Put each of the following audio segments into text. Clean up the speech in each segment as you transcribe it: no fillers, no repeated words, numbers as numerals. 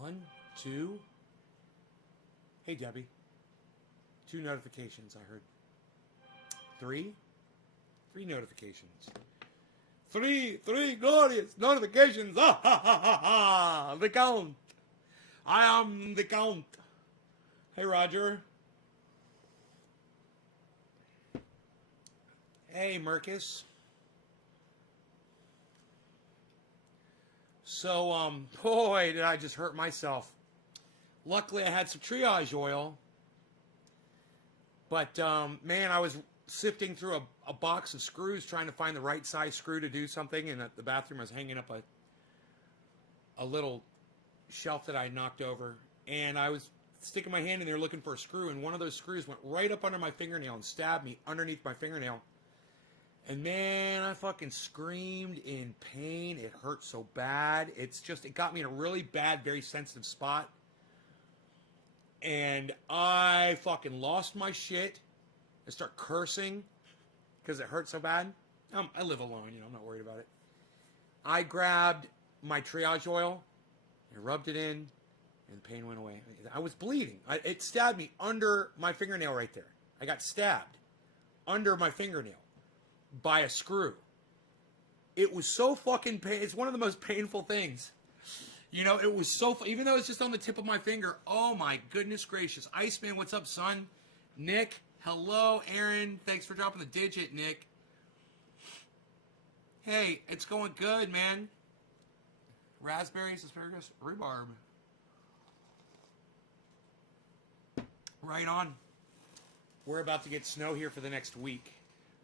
1, 2. Hey, Debbie. 2 notifications, I heard. 3? 3 notifications. 3 glorious notifications. Ah, ha, ha, ha, ha. The count. I am the count. Hey, Roger. Hey, Marcus. So, boy, did I just hurt myself. Luckily, I had some triage oil. But, man, I was sifting through a box of screws trying to find the right size screw to do something. And at the bathroom, I was hanging up a little shelf that I knocked over. And I was sticking my hand in there looking for a screw. And one of those screws went right up under my fingernail and stabbed me underneath my fingernail. And man, I fucking screamed in pain. It hurt so bad. It got me in a really bad, very sensitive spot. And I fucking lost my shit. I start cursing because it hurt so bad. I live alone, I'm not worried about it. I grabbed my triage oil and rubbed it in, and the pain went away. I was bleeding. It stabbed me under my fingernail right there. I got stabbed under my fingernail by a screw. It was so fucking pain. It's one of the most painful things. It was so, even though it's just on the tip of my finger. Oh my goodness gracious. Iceman, what's up, son? Nick, hello. Aaron, thanks for dropping the digit, Nick. Hey, it's going good, man. Raspberries, asparagus, rhubarb. Right on. We're about to get snow here for the next week.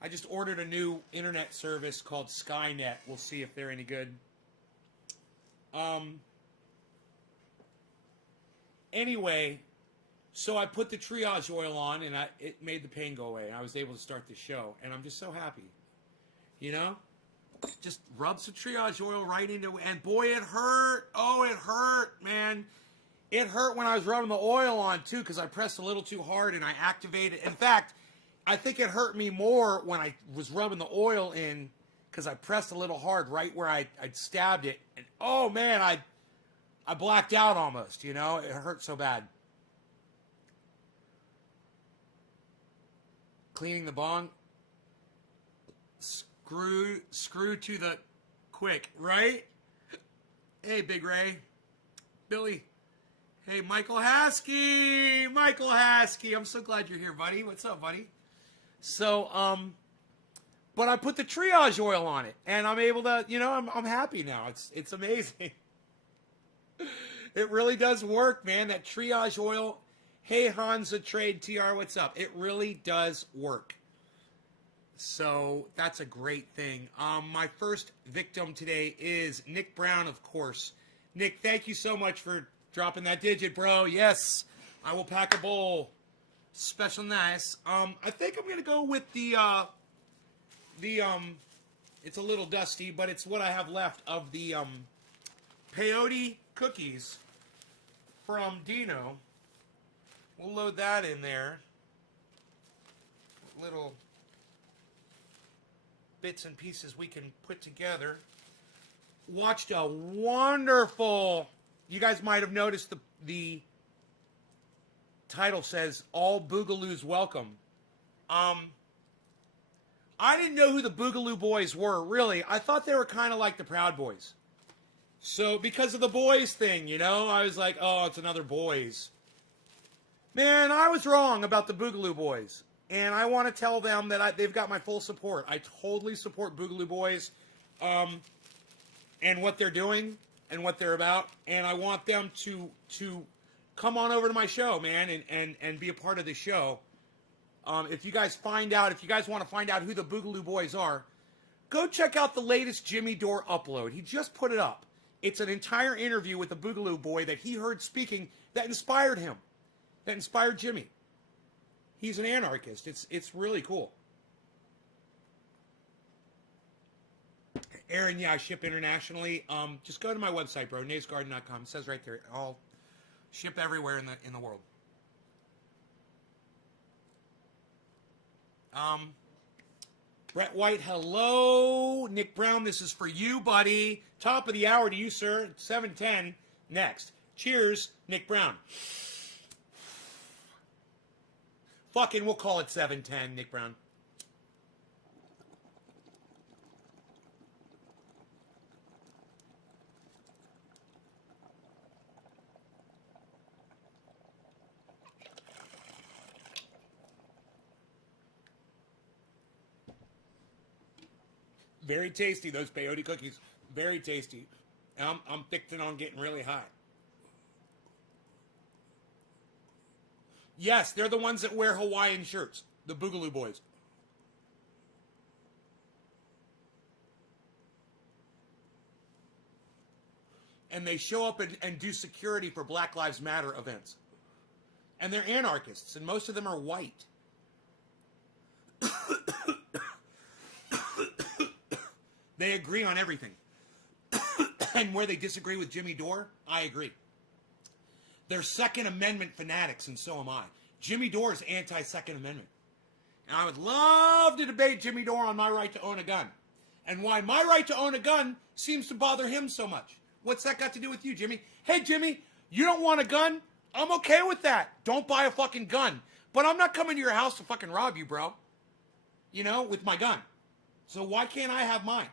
I just ordered a new internet service called Skynet. We'll see if they're any good. Anyway, so I put the triage oil on, and it made the pain go away, and I was able to start the show, and I'm just so happy. Just rub some triage oil right into it, and boy, it hurt. Oh, it hurt, man. It hurt when I was rubbing the oil on, too, because I pressed a little too hard, and I activated. In fact, I think it hurt me more when I was rubbing the oil in because I pressed a little hard right where I'd stabbed it. And, oh, man, I blacked out almost, It hurt so bad. Cleaning the bong. Screw to the quick, right? Hey, Big Ray. Billy. Hey, Michael Haskey. Michael Haskey. I'm so glad you're here, buddy. What's up, buddy? So, but I put the triage oil on it, and I'm able to, I'm happy now. It's amazing. It really does work, man. That triage oil. Hey, Hansa Trade TR, what's up? It really does work. So that's a great thing. My first victim today is Nick Brown, of course. Nick, thank you so much for dropping that digit, bro. Yes, I will pack a bowl. Special nice. I think I'm gonna go with the it's a little dusty, but it's what I have left of the peyote cookies from Dino. We'll load that in there. Little bits and pieces we can put together. Watched a wonderful. You guys might have noticed the title says "All Boogaloos Welcome." I didn't know who the Boogaloo Boys were, really. I thought they were kind of like the Proud Boys. So, because of the boys thing, I was like, oh, it's another boys. Man, I was wrong about the Boogaloo Boys. And I want to tell them that they've got my full support. I totally support Boogaloo Boys and what they're doing and what they're about. And I want them to come on over to my show, man, and be a part of the show. If you guys want to find out who the Boogaloo Boys are, go check out the latest Jimmy Dore upload. He just put it up. It's an entire interview with a Boogaloo boy that he heard speaking that inspired him, that inspired Jimmy. He's an anarchist. It's really cool. Aaron, yeah, I ship internationally. Just go to my website, bro, naysgarden.com. It says right there, I'll ship everywhere in the world. Brett White, hello. Nick Brown, this is for you, buddy. Top of the hour to you, sir. 7:10 next. Cheers, Nick Brown. Fucking, we'll call it 7:10, Nick Brown. Very tasty, those peyote cookies. Very tasty. I'm fixing on getting really high. Yes, they're the ones that wear Hawaiian shirts. The Boogaloo Boys. And they show up and do security for Black Lives Matter events. And they're anarchists, and most of them are white. They agree on everything. And where they disagree with Jimmy Dore, I agree. They're Second Amendment fanatics, and so am I. Jimmy Dore is anti-Second Amendment. And I would love to debate Jimmy Dore on my right to own a gun. And why my right to own a gun seems to bother him so much. What's that got to do with you, Jimmy? Hey, Jimmy, you don't want a gun? I'm okay with that. Don't buy a fucking gun. But I'm not coming to your house to fucking rob you, bro. You know, with my gun. So why can't I have mine?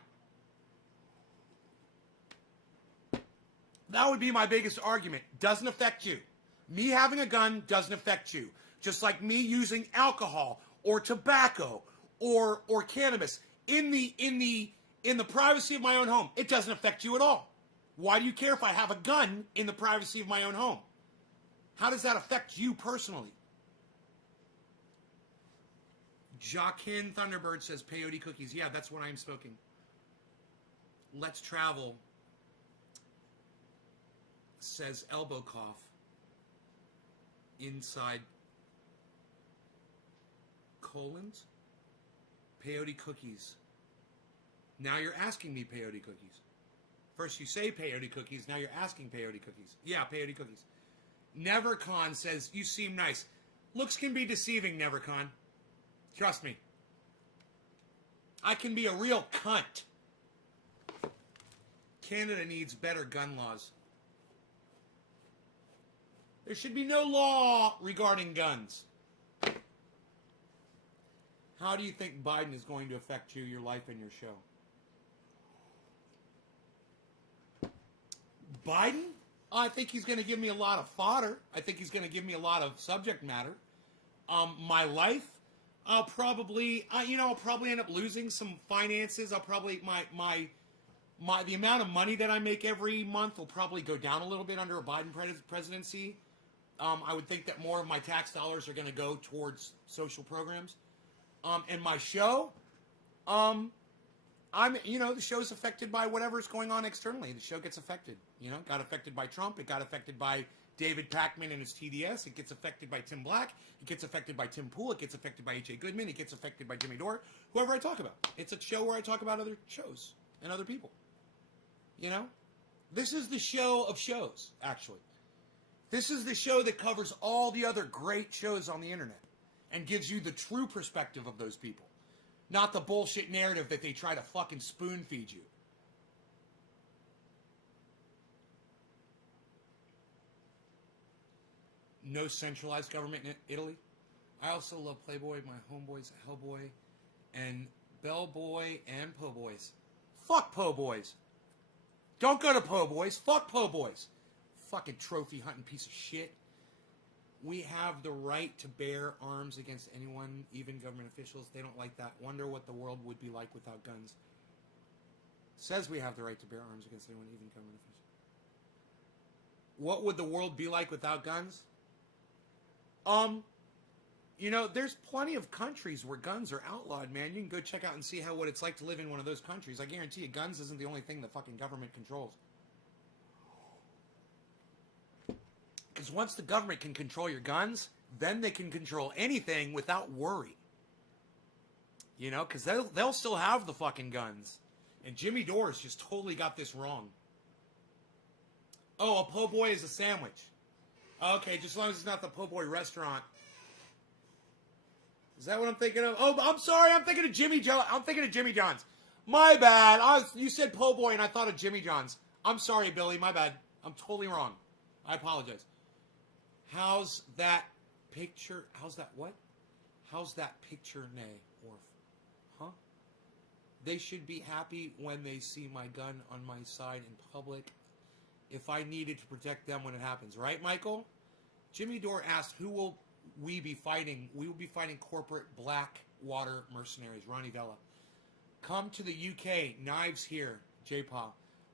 That would be my biggest argument. Doesn't affect you. Me having a gun doesn't affect you. Just like me using alcohol or tobacco or cannabis in the privacy of my own home. It doesn't affect you at all. Why do you care if I have a gun in the privacy of my own home? How does that affect you personally? Jacquin Thunderbird says peyote cookies. Yeah, that's what I'm smoking. Let's travel. Says elbow cough inside colons. Peyote cookies. Now you're asking me peyote cookies. First you say peyote cookies, now you're asking peyote cookies. Yeah, peyote cookies. Nevercon says, you seem nice. Looks can be deceiving, Nevercon. Trust me. I can be a real cunt. Canada needs better gun laws. There should be no law regarding guns. How do you think Biden is going to affect you, your life, and your show? Biden? I think he's going to give me a lot of fodder. I think he's going to give me a lot of subject matter. My life, I'll probably end up losing some finances. I'll probably the amount of money that I make every month will probably go down a little bit under a Biden presidency. I would think that more of my tax dollars are going to go towards social programs. And my show, the show's affected by whatever's going on externally. The show gets affected. It got affected by Trump. It got affected by David Pakman and his TDS. It gets affected by Tim Black. It gets affected by Tim Pool. It gets affected by H.A. Goodman. It gets affected by Jimmy Dore. Whoever I talk about. It's a show where I talk about other shows and other people. This is the show of shows, actually. This is the show that covers all the other great shows on the internet and gives you the true perspective of those people. Not the bullshit narrative that they try to fucking spoon feed you. No centralized government in Italy. I also love Playboy, my homeboys, Hellboy, and Bellboy, and Po' Boys. Fuck Po' Boys. Don't go to Po' Boys. Fuck Po' Boys. Fucking trophy hunting piece of shit. We have the right to bear arms against anyone, even government officials. They don't like that. Wonder what the world would be like without guns. Says we have the right to bear arms against anyone, even government officials. What would the world be like without guns? There's plenty of countries where guns are outlawed, man. You can go check out and see what it's like to live in one of those countries. I guarantee you, guns isn't the only thing the fucking government controls. Because once the government can control your guns, then they can control anything without worry. Because they'll still have the fucking guns. And Jimmy Dore's just totally got this wrong. Oh, a po' boy is a sandwich. Okay, just as long as it's not the po' boy restaurant. Is that what I'm thinking of? Oh, I'm sorry. I'm thinking of Jimmy John's. I'm thinking of Jimmy John's. My bad. You said po' boy, and I thought of Jimmy John's. I'm sorry, Billy. My bad. I'm totally wrong. I apologize. How's that picture? How's that what? How's that picture, nay, Orf? Huh? They should be happy when they see my gun on my side in public if I needed to protect them when it happens. Right, Michael? Jimmy Dore asked, who will we be fighting? We will be fighting corporate Blackwater mercenaries. Ronnie Vella. Come to the UK. Knives here. J-Paw.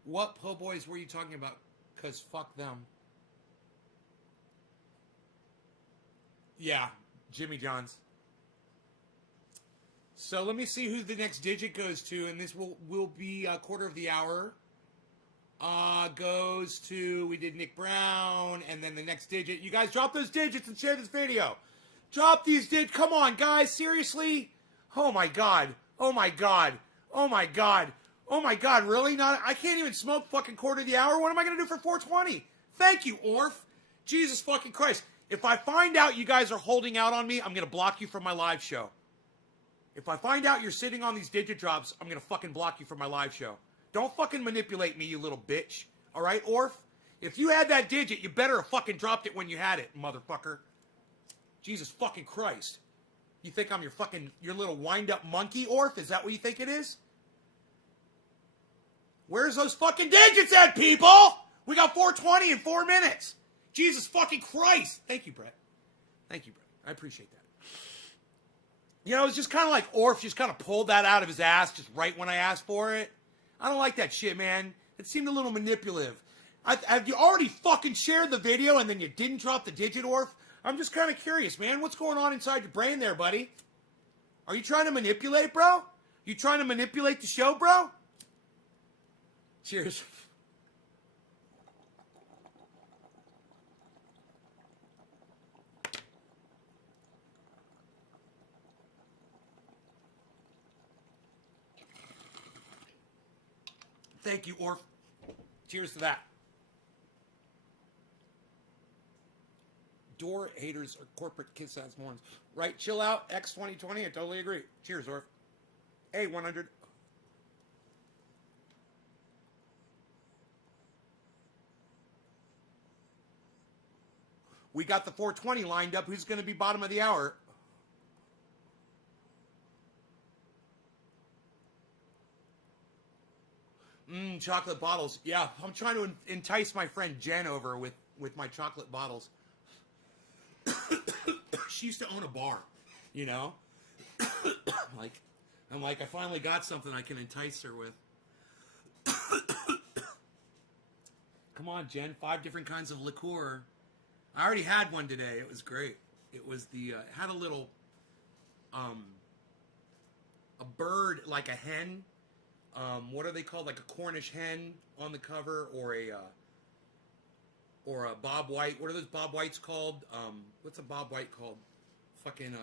What po' boys were you talking about? Because fuck them. Yeah, Jimmy John's. So let me see who the next digit goes to, and this will be a quarter of the hour. Goes to, we did Nick Brown, and then the next digit. You guys drop those digits and share this video. Drop these digits. Come on, guys. Seriously? Oh, my God. Oh, my God. Oh, my God. Oh, my God. Really? I can't even smoke fucking quarter of the hour? What am I going to do for 420? Thank you, Orf. Jesus fucking Christ. If I find out you guys are holding out on me, I'm going to block you from my live show. If I find out you're sitting on these digit drops, I'm going to fucking block you from my live show. Don't fucking manipulate me, you little bitch. All right, Orf? If you had that digit, you better have fucking dropped it when you had it, motherfucker. Jesus fucking Christ. You think I'm your little wind-up monkey, Orf? Is that what you think it is? Where's those fucking digits at, people? We got 420 in 4 minutes. Jesus fucking Christ. Thank you, Brett. Thank you, Brett. I appreciate that. You know, it's just kind of like Orf just kind of pulled that out of his ass just right when I asked for it. I don't like that shit, man. It seemed a little manipulative. Have you already fucking shared the video and then you didn't drop the digit, Orf? I'm just kind of curious, man. What's going on inside your brain there, buddy? Are you trying to manipulate, bro? You trying to manipulate the show, bro? Cheers. Thank you, Orf. Cheers to that. Door haters are corporate kiss-ass morons. Right, chill out, X2020, I totally agree. Cheers, Orf. A100. We got the 420 lined up. Who's going to be bottom of the hour? Chocolate bottles. Yeah, I'm trying to entice my friend Jen over with my chocolate bottles. She used to own a bar, you know? I'm like, I finally got something I can entice her with. Come on, Jen. 5 different kinds of liqueur. I already had one today. It was great. It was it had a little, a bird, like a hen. What are they called? Like a Cornish hen on the cover, or a Bob White. What are those Bob Whites called? What's a Bob White called? Fucking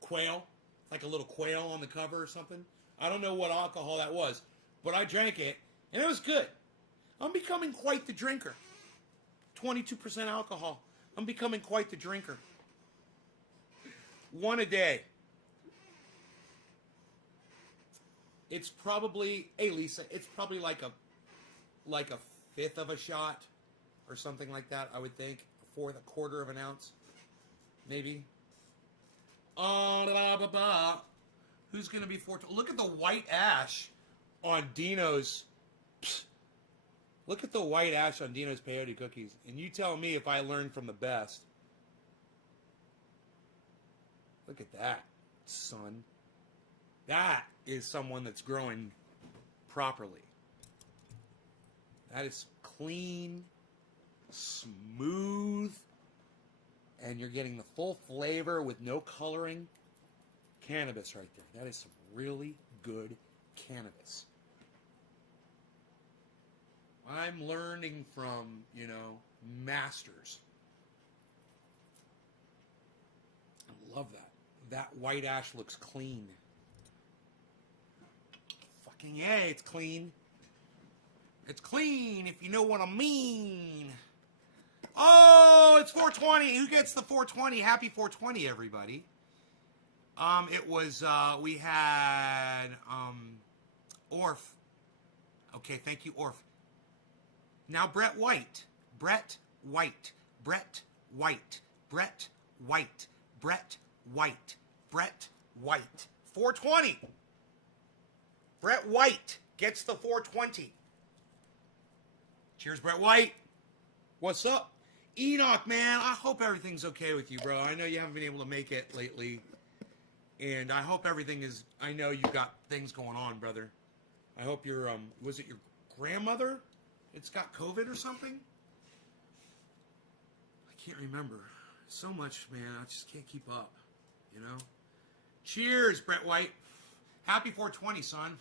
quail. Like a little quail on the cover or something. I don't know what alcohol that was, but I drank it and it was good. I'm becoming quite the drinker. 22% alcohol. I'm becoming quite the drinker. 1 a day. It's probably, hey Lisa, it's probably like a fifth of a shot or something like that, I would think. A quarter of an ounce. Maybe. Who's going to be 420? Look at the white ash on Dino's. Look at the white ash on Dino's peyote cookies. And you tell me if I learned from the best. Look at that, son. That is someone that's growing properly. That is clean, smooth, and you're getting the full flavor with no coloring. Cannabis right there. That is some really good cannabis. I'm learning from, masters. I love that. That white ash looks clean. Fucking yeah, it's clean. It's clean, if you know what I mean. Oh, it's 420. Who gets the 420? Happy 420, everybody. It was, we had, Orf. Okay, thank you, Orf. Now Brett White. Brett White. Brett White. Brett White. Brett White. Brett White. 420. Brett White gets the 420. Cheers, Brett White. What's up? Enoch, man, I hope everything's okay with you, bro. I know you haven't been able to make it lately. And I hope everything is, I know you've got things going on, brother. I hope your, was it your grandmother? It's got COVID or something? I can't remember. So much, man, I just can't keep up, you know? Cheers, Brett White. Happy 420, son.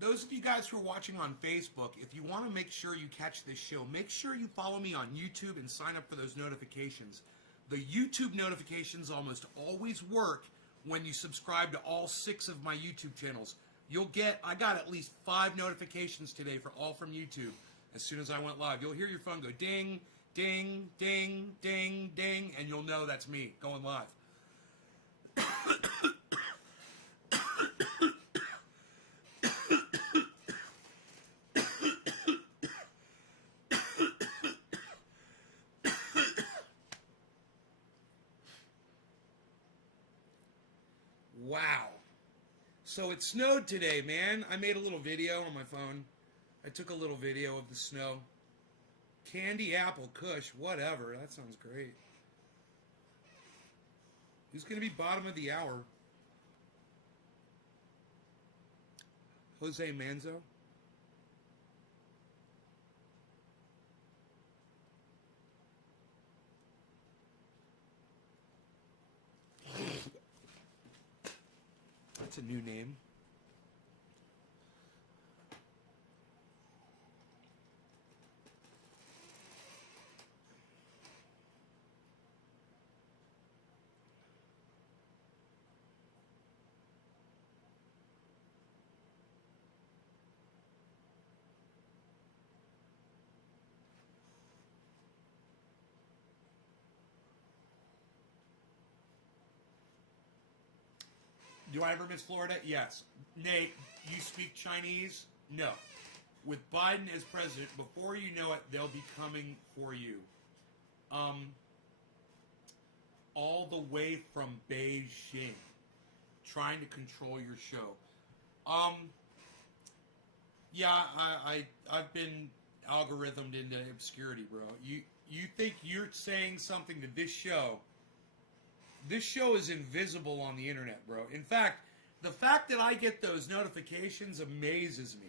Those of you guys who are watching on Facebook, if you want to make sure you catch this show, make sure you follow me on YouTube and sign up for those notifications. The YouTube notifications almost always work when you subscribe to all 6 of my YouTube channels. You'll get, I got at least 5 notifications today all from YouTube as soon as I went live. You'll hear your phone go ding, ding, ding, ding, ding, and you'll know that's me going live. Wow. So it snowed today, man. I made a little video on my phone. I took a little video of the snow. Candy, apple, kush, whatever. That sounds great. Who's going to be bottom of the hour? Jose Manzo? That's a new name. Do I ever miss Florida? Yes. Nate, you speak Chinese? No. With Biden as president, before you know it, they'll be coming for you. All the way from Beijing, trying to control your show. Yeah, I've been algorithmed into obscurity, bro. You think you're saying something to this show? This show is invisible on the internet, bro. In fact, the fact that I get those notifications amazes me.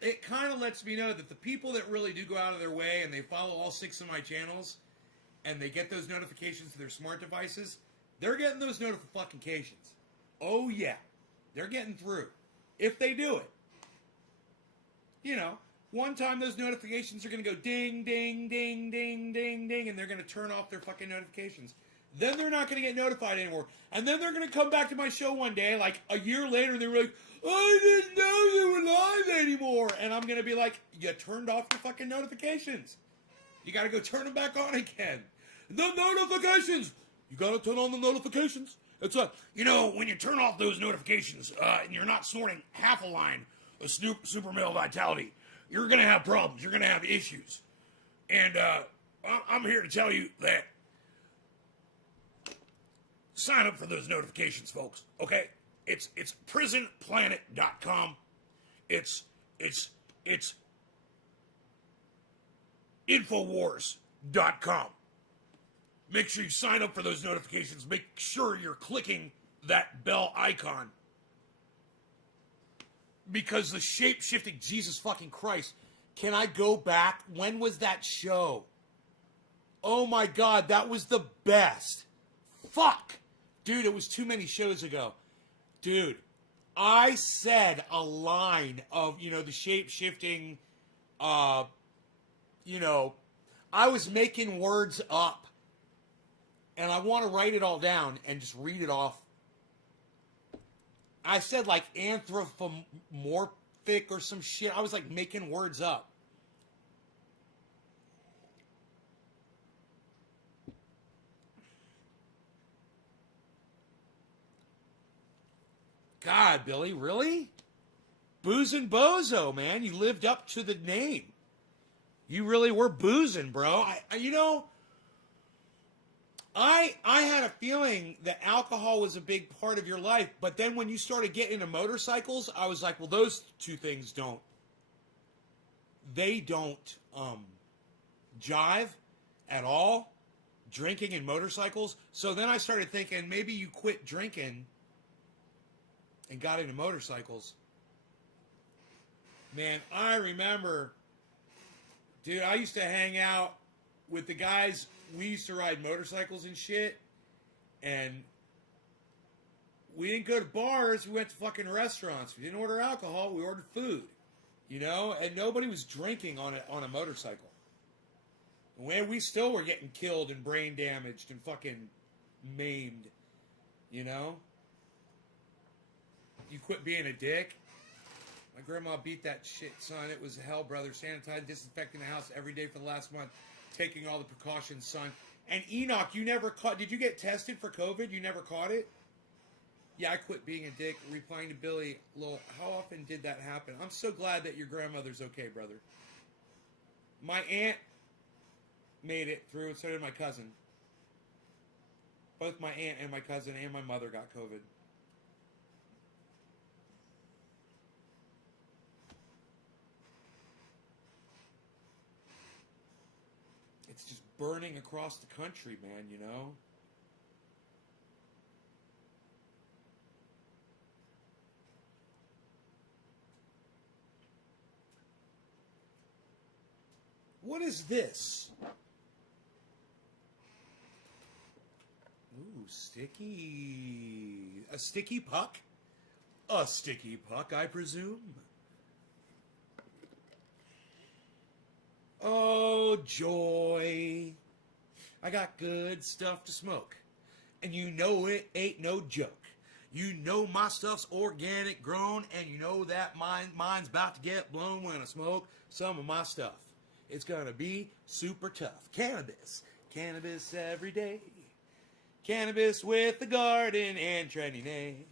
It kind of lets me know that the people that really do go out of their way and they follow all 6 of my channels and they get those notifications to their smart devices, they're getting those notifications. Oh, yeah. They're getting through. If they do it. You know, one time those notifications are going to go ding, ding, ding, ding, ding, ding, and they're going to turn off their fucking notifications. Then they're not going to get notified anymore. And then they're going to come back to my show one day, like a year later, and they're like, I didn't know you were live anymore. And I'm going to be like, you turned off your fucking notifications. You got to go turn them back on again. The notifications. You got to turn on the notifications. It's like, you know, when you turn off those notifications and you're not snorting half a line of super male vitality, you're going to have problems. You're going to have issues. And I'm here to tell you that sign up for those notifications, folks. Okay? It's prisonplanet.com. It's Infowars.com. Make sure you sign up for those notifications. Make sure you're clicking that bell icon. Because the shape-shifting, Jesus fucking Christ. Can I go back? When was that show? Oh my God, that was the best. Fuck. Dude, it was too many shows ago. Dude, I said a line of, the shape-shifting, I was making words up. And I want to write it all down and just read it off. I said like anthropomorphic or some shit. I was like making words up. God, Billy, really? Boozin' Bozo, man. You lived up to the name. You really were boozing, bro. I had a feeling that alcohol was a big part of your life, but then when you started getting into motorcycles, I was like, well, those two things don't jive at all, drinking and motorcycles. So then I started thinking maybe you quit drinking and got into motorcycles. Man, I remember, dude, I used to hang out with the guys. We used to ride motorcycles and shit, and we didn't go to bars. We went to fucking restaurants. We didn't order alcohol. We ordered food, and nobody was drinking on a motorcycle. And we still were getting killed and brain damaged and fucking maimed, You quit being a dick. My grandma beat that shit, son. It was hell, brother. Sanitizing, disinfecting the house every day for the last month. Taking all the precautions, son. And Enoch, you never caught... Did you get tested for COVID? You never caught it? Yeah, I quit being a dick. Replying to Billy, Lil, how often did that happen? I'm so glad that your grandmother's okay, brother. My aunt made it through, and so did my cousin. Both my aunt and my cousin and my mother got COVID. It's just burning across the country, man, What is this? Ooh, sticky. A sticky puck? A sticky puck, I presume. Oh, joy. I got good stuff to smoke. And you know it ain't no joke. You know my stuff's organic grown, and you know that mine's about to get blown when I smoke some of my stuff. It's gonna be super tough. Cannabis. Cannabis every day. Cannabis with the garden and trendy name.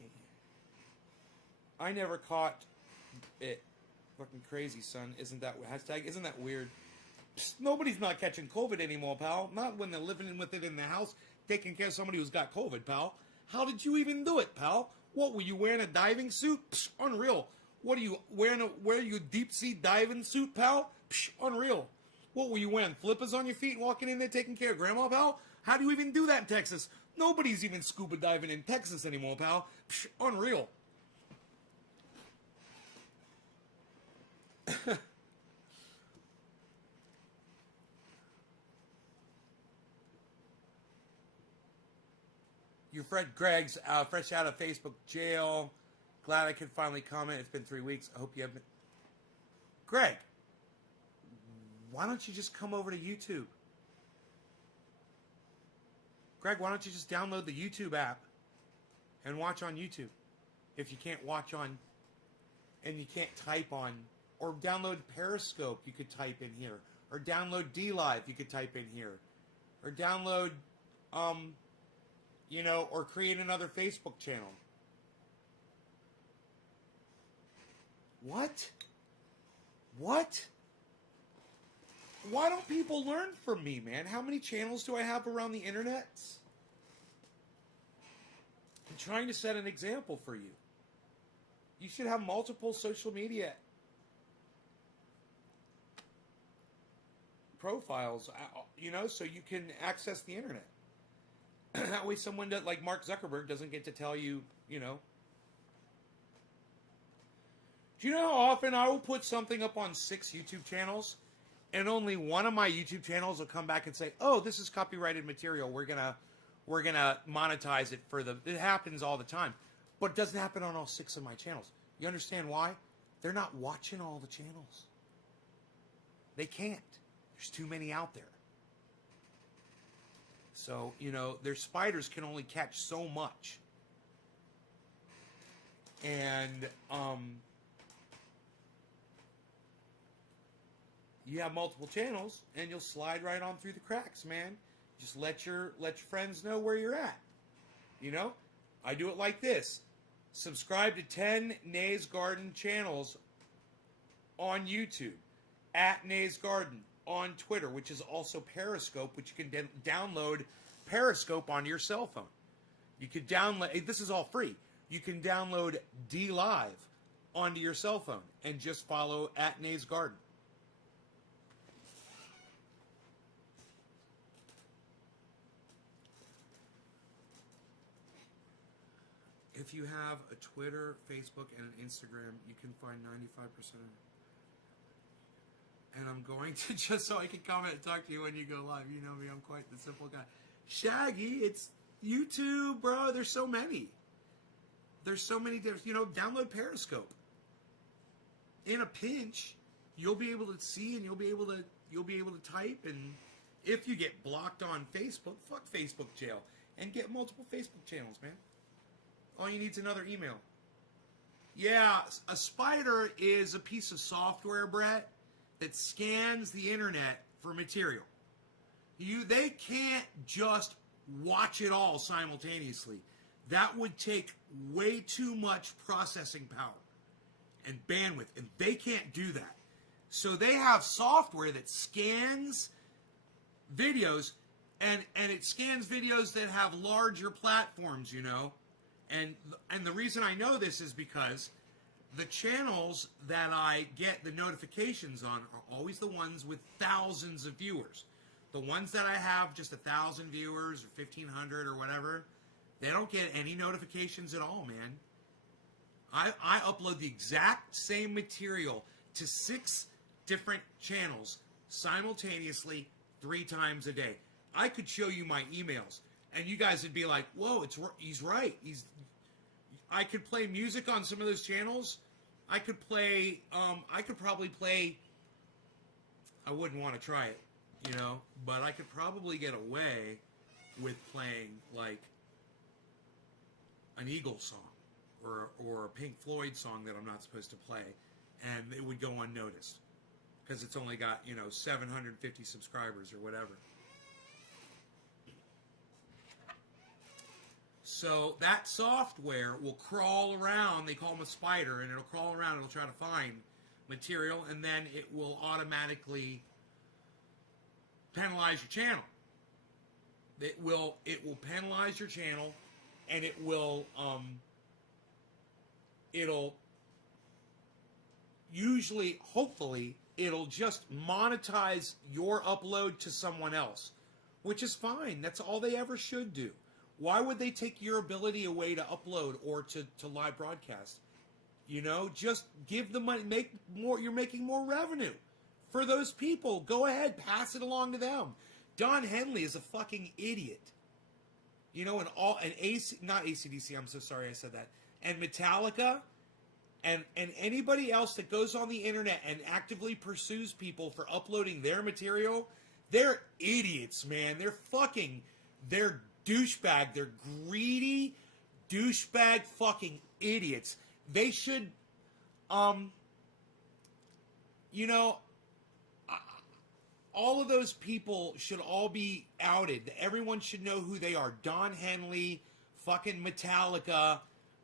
I never caught it. Fucking crazy, son. Isn't that weird? Psst, nobody's not catching COVID anymore, pal. Not when they're living with it in the house, taking care of somebody who's got COVID, pal. How did you even do it, pal? What, were you wearing a diving suit? Psh, unreal. What are you wearing? A deep sea diving suit, pal? Psh, unreal. What were you wearing? Flippers on your feet, walking in there taking care of grandma, pal? How do you even do that in Texas? Nobody's even scuba diving in Texas anymore, pal. Psh, unreal. Your friend Greg's fresh out of Facebook jail. Glad I could finally comment. It's been 3 weeks. I hope you have been... Greg, why don't you just come over to YouTube? Greg, why don't you just download the YouTube app and watch on YouTube? If you can't watch on... and you can't type on... or download Periscope, you could type in here. Or download DLive, you could type in here. Or download... or create another Facebook channel. What? What? Why don't people learn from me, man? How many channels do I have around the internet? I'm trying to set an example for you. You should have multiple social media profiles, so you can access the internet. That way someone that, like Mark Zuckerberg doesn't get to tell you, you know. Do you know how often I will put something up on 6 YouTube channels and only one of my YouTube channels will come back and say, "Oh, this is copyrighted material. We're gonna monetize it for the." It happens all the time, but it doesn't happen on all 6 of my channels. You understand why? They're not watching all the channels. They can't. There's too many out there. So, you know, their spiders can only catch so much. And you have multiple channels and you'll slide right on through the cracks, man. Just let your friends know where you're at. You know? I do it like this. Subscribe to 10 Nays Garden channels on YouTube, at Nays Garden on Twitter, which is also Periscope, which you can download Periscope onto your cell phone. You could download, this is all free. You can download D Live onto your cell phone and just follow at Nays Garden. If you have a Twitter, Facebook, and an Instagram, you can find 95% of it. And I'm going to, just so I can comment and talk to you when you go live. You know me, I'm quite the simple guy. Shaggy, it's YouTube, bro. There's so many. There's so many different, you know, download Periscope. In a pinch, you'll be able to see and you'll be able to type, and if you get blocked on Facebook, fuck Facebook jail. And get multiple Facebook channels, man. All you need is another email. Yeah, a spider is a piece of software, Brett, that scans the internet for material. They can't just watch it all simultaneously. That would take way too much processing power and bandwidth, and they can't do that. So they have software that scans videos, and it scans videos that have larger platforms, you know. And the reason I know this is because the channels that I get the notifications on are always the ones with thousands of viewers. The ones that I have just 1,000 viewers or 1,500 or whatever, they don't get any notifications at all, man. I upload the exact same material to 6 different channels simultaneously 3 times a day. I could show you my emails, and you guys would be like, "Whoa, he's right. I could play music on some of those channels. I could play. I could probably play. I wouldn't want to try it, you know, but I could probably get away with playing like an Eagles song or a Pink Floyd song that I'm not supposed to play, and it would go unnoticed because it's only got, you know, 750 subscribers or whatever." So that software will crawl around. They call them a spider, and it'll crawl around. It'll try to find material, and then it will automatically penalize your channel. It will penalize your channel, and it'll usually, hopefully, it'll just monetize your upload to someone else, which is fine. That's all they ever should do. Why would they take your ability away to upload or to live broadcast? You know, just give the money, make more. You're making more revenue for those people. Go ahead, pass it along to them. Don Henley is a fucking idiot. You know, not AC/DC. I'm so sorry I said that. And Metallica, and anybody else that goes on the internet and actively pursues people for uploading their material, they're idiots, man. They're douchebag. They're greedy, douchebag fucking idiots. They should, you know, all of those people should all be outed. Everyone should know who they are. Don Henley, fucking Metallica,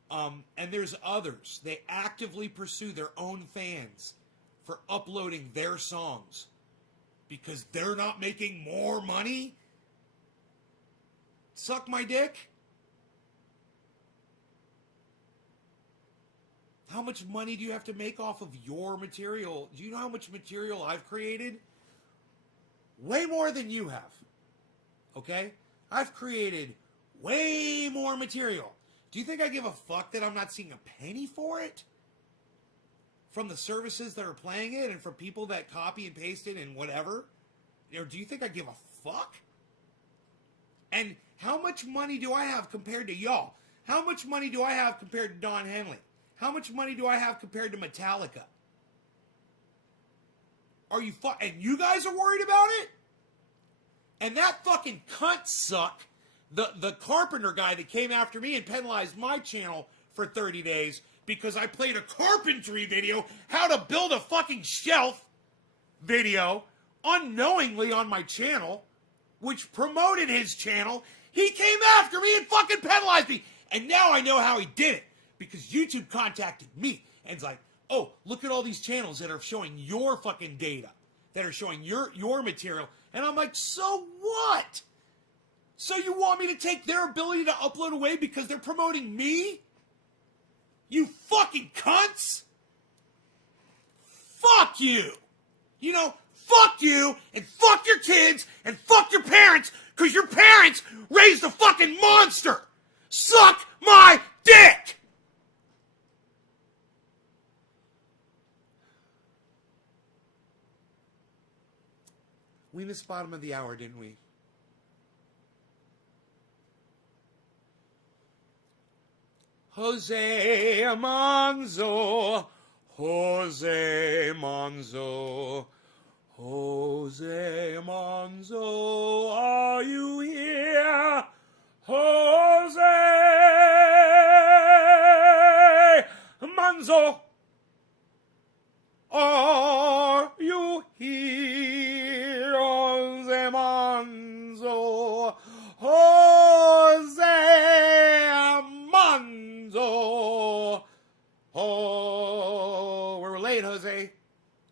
and there's others. They actively pursue their own fans for uploading their songs because they're not making more money. Suck my dick. How much money do you have to make off of your material? Do you know how much material I've created? Way more than you have. Okay? I've created Way more material. Do you think I give a fuck that I'm not seeing a penny for it? From the services that are playing it and from people that copy and paste it and whatever? Or do you think I give a fuck? And how much money do I have compared to y'all? How much money do I have compared to Don Henley? How much money do I have compared to Metallica? Are you and you guys are worried about it? And that fucking cunt suck, the carpenter guy that came after me and penalized my channel for 30 days because I played a carpentry video, how to build a fucking shelf video, unknowingly on my channel, which promoted his channel. He came after me and fucking penalized me. And now I know how he did it. Because YouTube contacted me and it's like, oh, look at all these channels that are showing your fucking data, that are showing your material. And I'm like, so what? So you want me to take their ability to upload away because they're promoting me? You fucking cunts! Fuck you! You know, fuck you, and fuck your kids, and fuck your parents, because your parents raised a fucking monster! Suck my dick! We missed bottom of the hour, didn't we? Jose Manzo, Jose Manzo, Jose Manzo, are you here? Jose Manzo, are you here? Jose Manzo, Jose Manzo. Oh, we're late, Jose.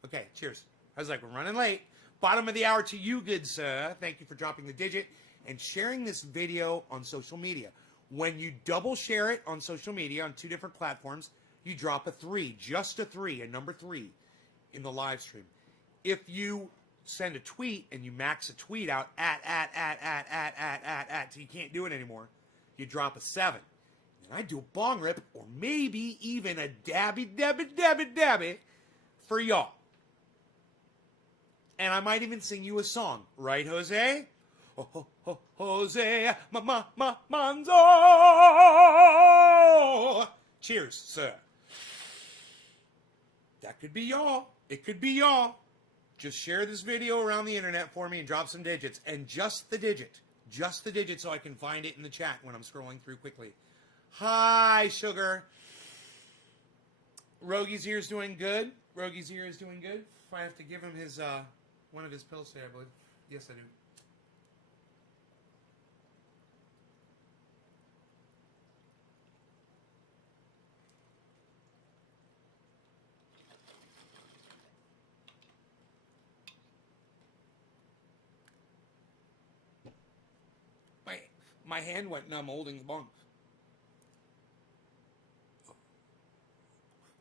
Okay, cheers. I was like, we're running late. Bottom of the hour to you, good sir. Thank you for dropping the digit and sharing this video on social media. When you double share it on social media on 2 different platforms, you drop a 3, just a 3, a number 3 in the live stream. If you send a tweet and you max a tweet out at, till you can't do it anymore, you drop a 7. And I do a bong rip or maybe even a dabby for y'all. And I might even sing you a song. Right, Jose? Jose Manzo. Cheers, sir. That could be y'all. It could be y'all. Just share this video around the internet for me and drop some digits. And just the digit. Just the digit so I can find it in the chat when I'm scrolling through quickly. Hi, sugar. Rogy's ear's doing good. Rogy's ear is doing good. If I have to give him his, one of his pills today, I believe. Yes, I do. My hand went numb holding the bong.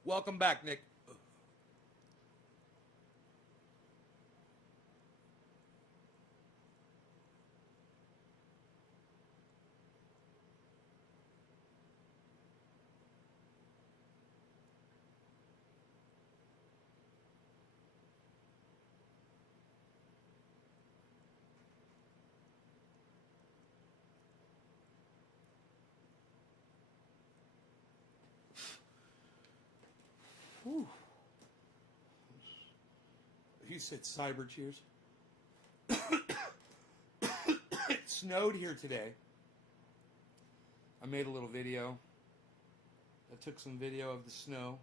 Welcome back, Nick. Whew. He said cyber cheers. It snowed here today. I made a little video. I took some video of the snow.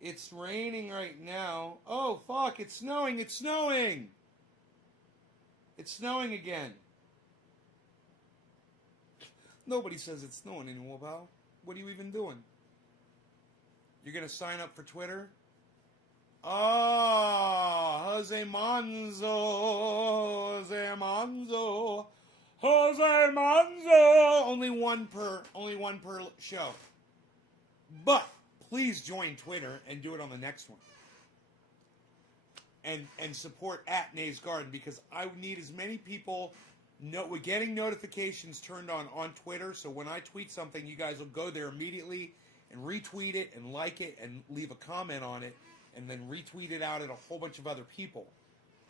It's raining right now. Oh, fuck, it's snowing, it's snowing! It's snowing again. Nobody says it's snowing anymore, pal. What are you even doing? You're going to sign up for Twitter? Oh, Jose Manzo, Jose Manzo, Jose Manzo. Only one per show. But please join Twitter and do it on the next one. And support at Nays Garden because I need as many people No, we're getting notifications turned on Twitter, so when I tweet something, you guys will go there immediately and retweet it and like it and leave a comment on it and then retweet it out at a whole bunch of other people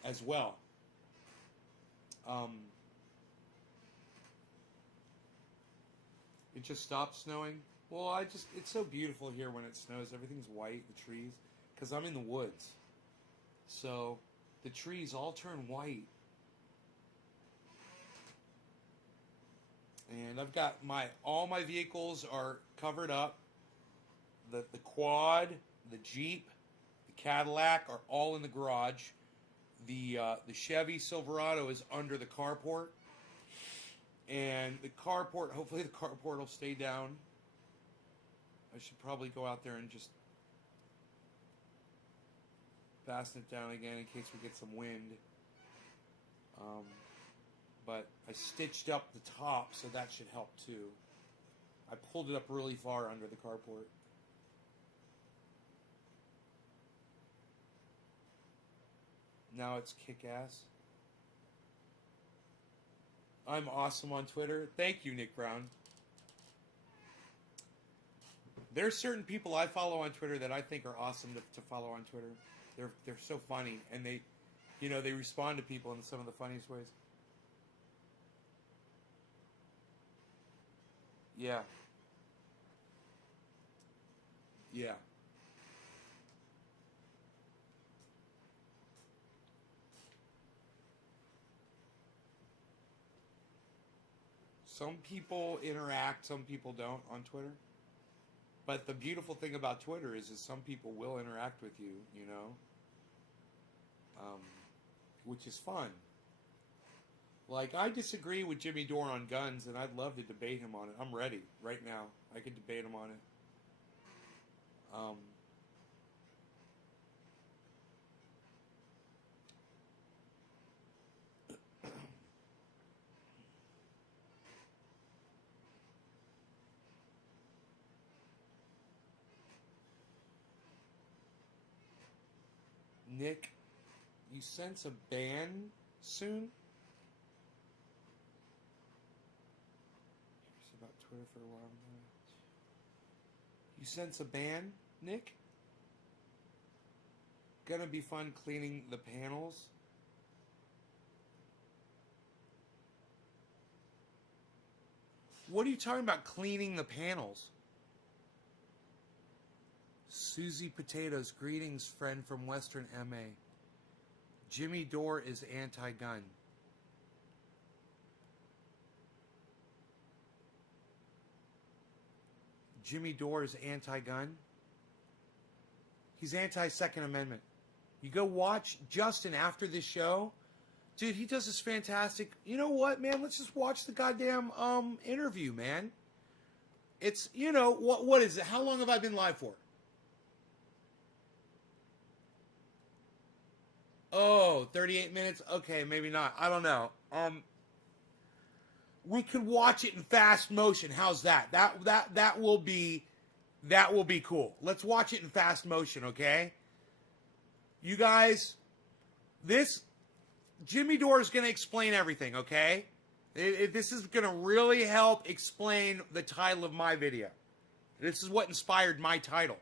as well. It just stopped snowing. Well, it's so beautiful here when it snows. Everything's white, the trees, because I'm in the woods. So the trees all turn white. And I've got all my vehicles are covered up. The quad, the Jeep, the Cadillac are all in the garage. The Chevy Silverado is under the carport. And the carport, hopefully the carport will stay down. I should probably go out there and just fasten it down again in case we get some wind. But I stitched up the top, so that should help too. I pulled it up really far under the carport. Now it's kick-ass. I'm awesome on Twitter. Thank you, Nick Brown. There's certain people I follow on Twitter that I think are awesome to follow on Twitter. They're so funny, and they respond to people in some of the funniest ways. Yeah. Yeah. Some people interact, some people don't on Twitter. But the beautiful thing about Twitter is some people will interact with you, which is fun. Like, I disagree with Jimmy Dore on guns, and I'd love to debate him on it. I'm ready right now. I could debate him on it. Nick, you sense a ban soon? Curious about Twitter for a while now. You sense a ban, Nick? Gonna be fun cleaning the panels. What are you talking about, cleaning the panels? Susie Potatoes, greetings, friend from Western MA. Jimmy Dore is anti-gun. Jimmy Dore is anti-gun. He's anti-Second Amendment. You go watch Justin after this show. Dude, he does this fantastic... You know what, man? Let's just watch the goddamn interview, man. It's, what is it? How long have I been live for? Oh, 38 minutes? Okay, maybe not. I don't know. We could watch it in fast motion. How's that? That will be cool. Let's watch it in fast motion, okay? You guys, Jimmy Dore is going to explain everything, okay? This is going to really help explain the title of my video. This is what inspired my title.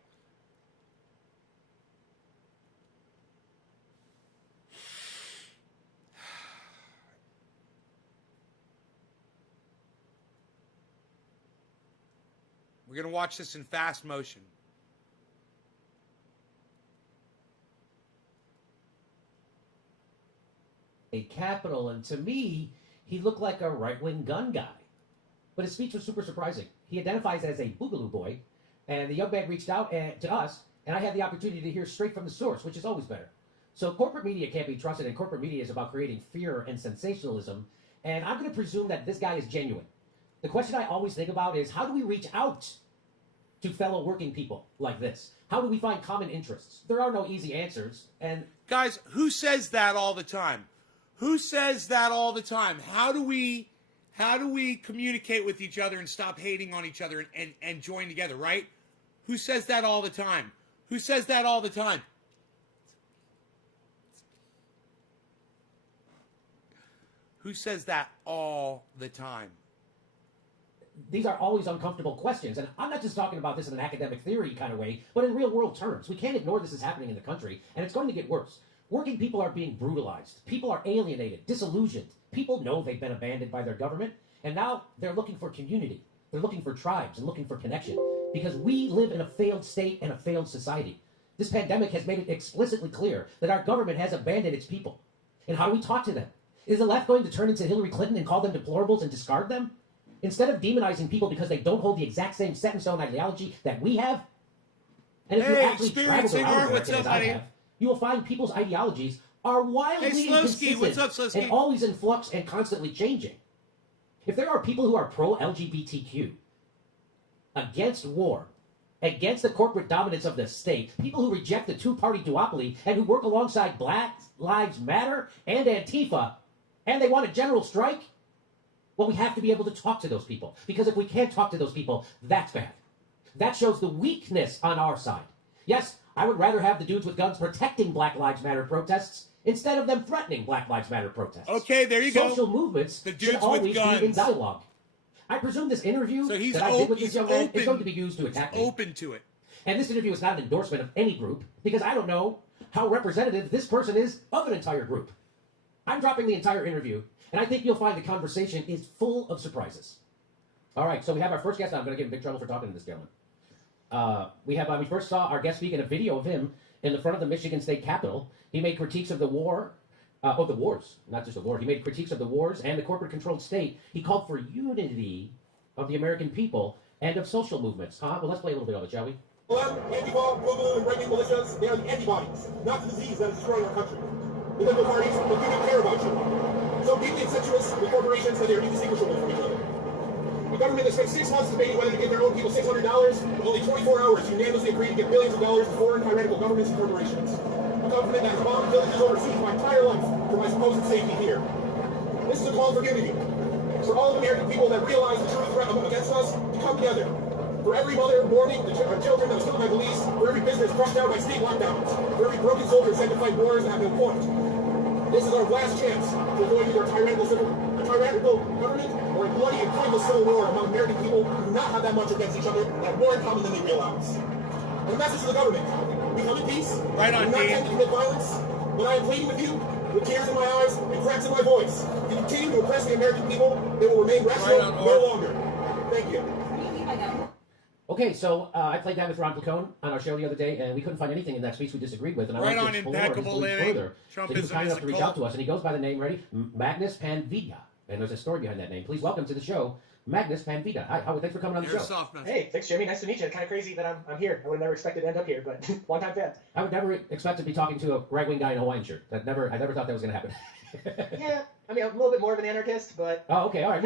We're going to watch this in fast motion. A capital, and to me, he looked like a right-wing gun guy. But his speech was super surprising. He identifies as a Boogaloo boy, and the young man reached out to us, and I had the opportunity to hear straight from the source, which is always better. So corporate media can't be trusted, and corporate media is about creating fear and sensationalism, and I'm going to presume that this guy is genuine. The question I always think about is, how do we reach out to fellow working people like this? How do we find common interests? There are no easy answers, and... Guys, who says that all the time? Who says that all the time? How do we communicate with each other and stop hating on each other and join together, right? Who says that all the time? Who says that all the time? Who says that all the time? These are always uncomfortable questions. And I'm not just talking about this in an academic theory kind of way, but in real world terms. We can't ignore this is happening in the country, and it's going to get worse. Working people are being brutalized. People are alienated, disillusioned. People know they've been abandoned by their government, and now they're looking for community. They're looking for tribes and looking for connection, because we live in a failed state and a failed society. This pandemic has made it explicitly clear that our government has abandoned its people. And how do we talk to them? Is the left going to turn into Hillary Clinton and call them deplorables and discard them? Instead of demonizing people because they don't hold the exact same set in stone ideology that we have, and if you actually travel around America as I have, you will find people's ideologies are wildly inconsistent what's up, Slowski? and always in flux and constantly changing. If there are people who are pro-LGBTQ, against war, against the corporate dominance of the state, people who reject the two-party duopoly and who work alongside Black Lives Matter and Antifa, and they want a general strike, well, we have to be able to talk to those people. Because if we can't talk to those people, that's bad. That shows the weakness on our side. Yes, I would rather have the dudes with guns protecting Black Lives Matter protests instead of them threatening Black Lives Matter protests. Okay, there you go. Social movements should always be in dialogue. I presume this interview that I did with this young man is going to be used to attack me. Open to it. And this interview is not an endorsement of any group, because I don't know how representative this person is of an entire group. I'm dropping the entire interview, and I think you'll find the conversation is full of surprises. All right, so we have our first guest. I'm going to get in big trouble for talking to this gentleman. We first saw our guest speak in a video of him in the front of the Michigan State Capitol. He made critiques of the war, the wars, not just the war. He made critiques of the wars and the corporate-controlled state. He called for unity of the American people and of social movements. Well, let's play a little bit of it, shall we? Anti-ball, boogaloo, and right-wing militias, they are the antibodies, not the disease that is destroying our country. The liberal parties, they do not care about you. So deeply incestuous with corporations that they are indistinguishable from each other. The government has spent 6 months debating whether to give their own people $600, but only 24 hours unanimously agreed to give billions of dollars to foreign tyrannical governments and corporations. A government that has bombed villages overseas my entire life for my supposed safety here. This is a call for unity. For all American people that realize the true threat against us to come together. For every mother mourning our children that was killed by police, for every business crushed down by state lockdowns, for every broken soldier sent to fight wars that have no point. This is our last chance to avoid either a tyrannical government or a bloody and pointless civil war among American people who do not have that much against each other and have more in common than they realize. And the message to the government: we come in peace. Right on, we do not tend to commit violence. But I am pleading with you, with tears in my eyes and cracks in my voice. If you continue to oppress the American people, they will remain rational no longer. Thank you. Okay, so I played that with Ron Placone on our show the other day, and we couldn't find anything in that speech we disagreed with. And I Right wanted on, to explore impeccable his beliefs living. further. So he was Trumpism kind is enough to a reach cult. out to us, and he goes by the name, ready? Magnus Panvita. And there's a story behind that name. Please welcome to the show, Magnus Panvita. Hi, Howard, thanks for coming on the You're show. soft mess. Hey, thanks, Jimmy. Nice to meet you. Kind of crazy that I'm here. I would have never expected to end up here, but long-time fan. I would never expect to be talking to a right-wing guy in a Hawaiian shirt. I never thought that was going to happen. Yeah, I mean, I'm a little bit more of an anarchist, but... Oh, okay, all right.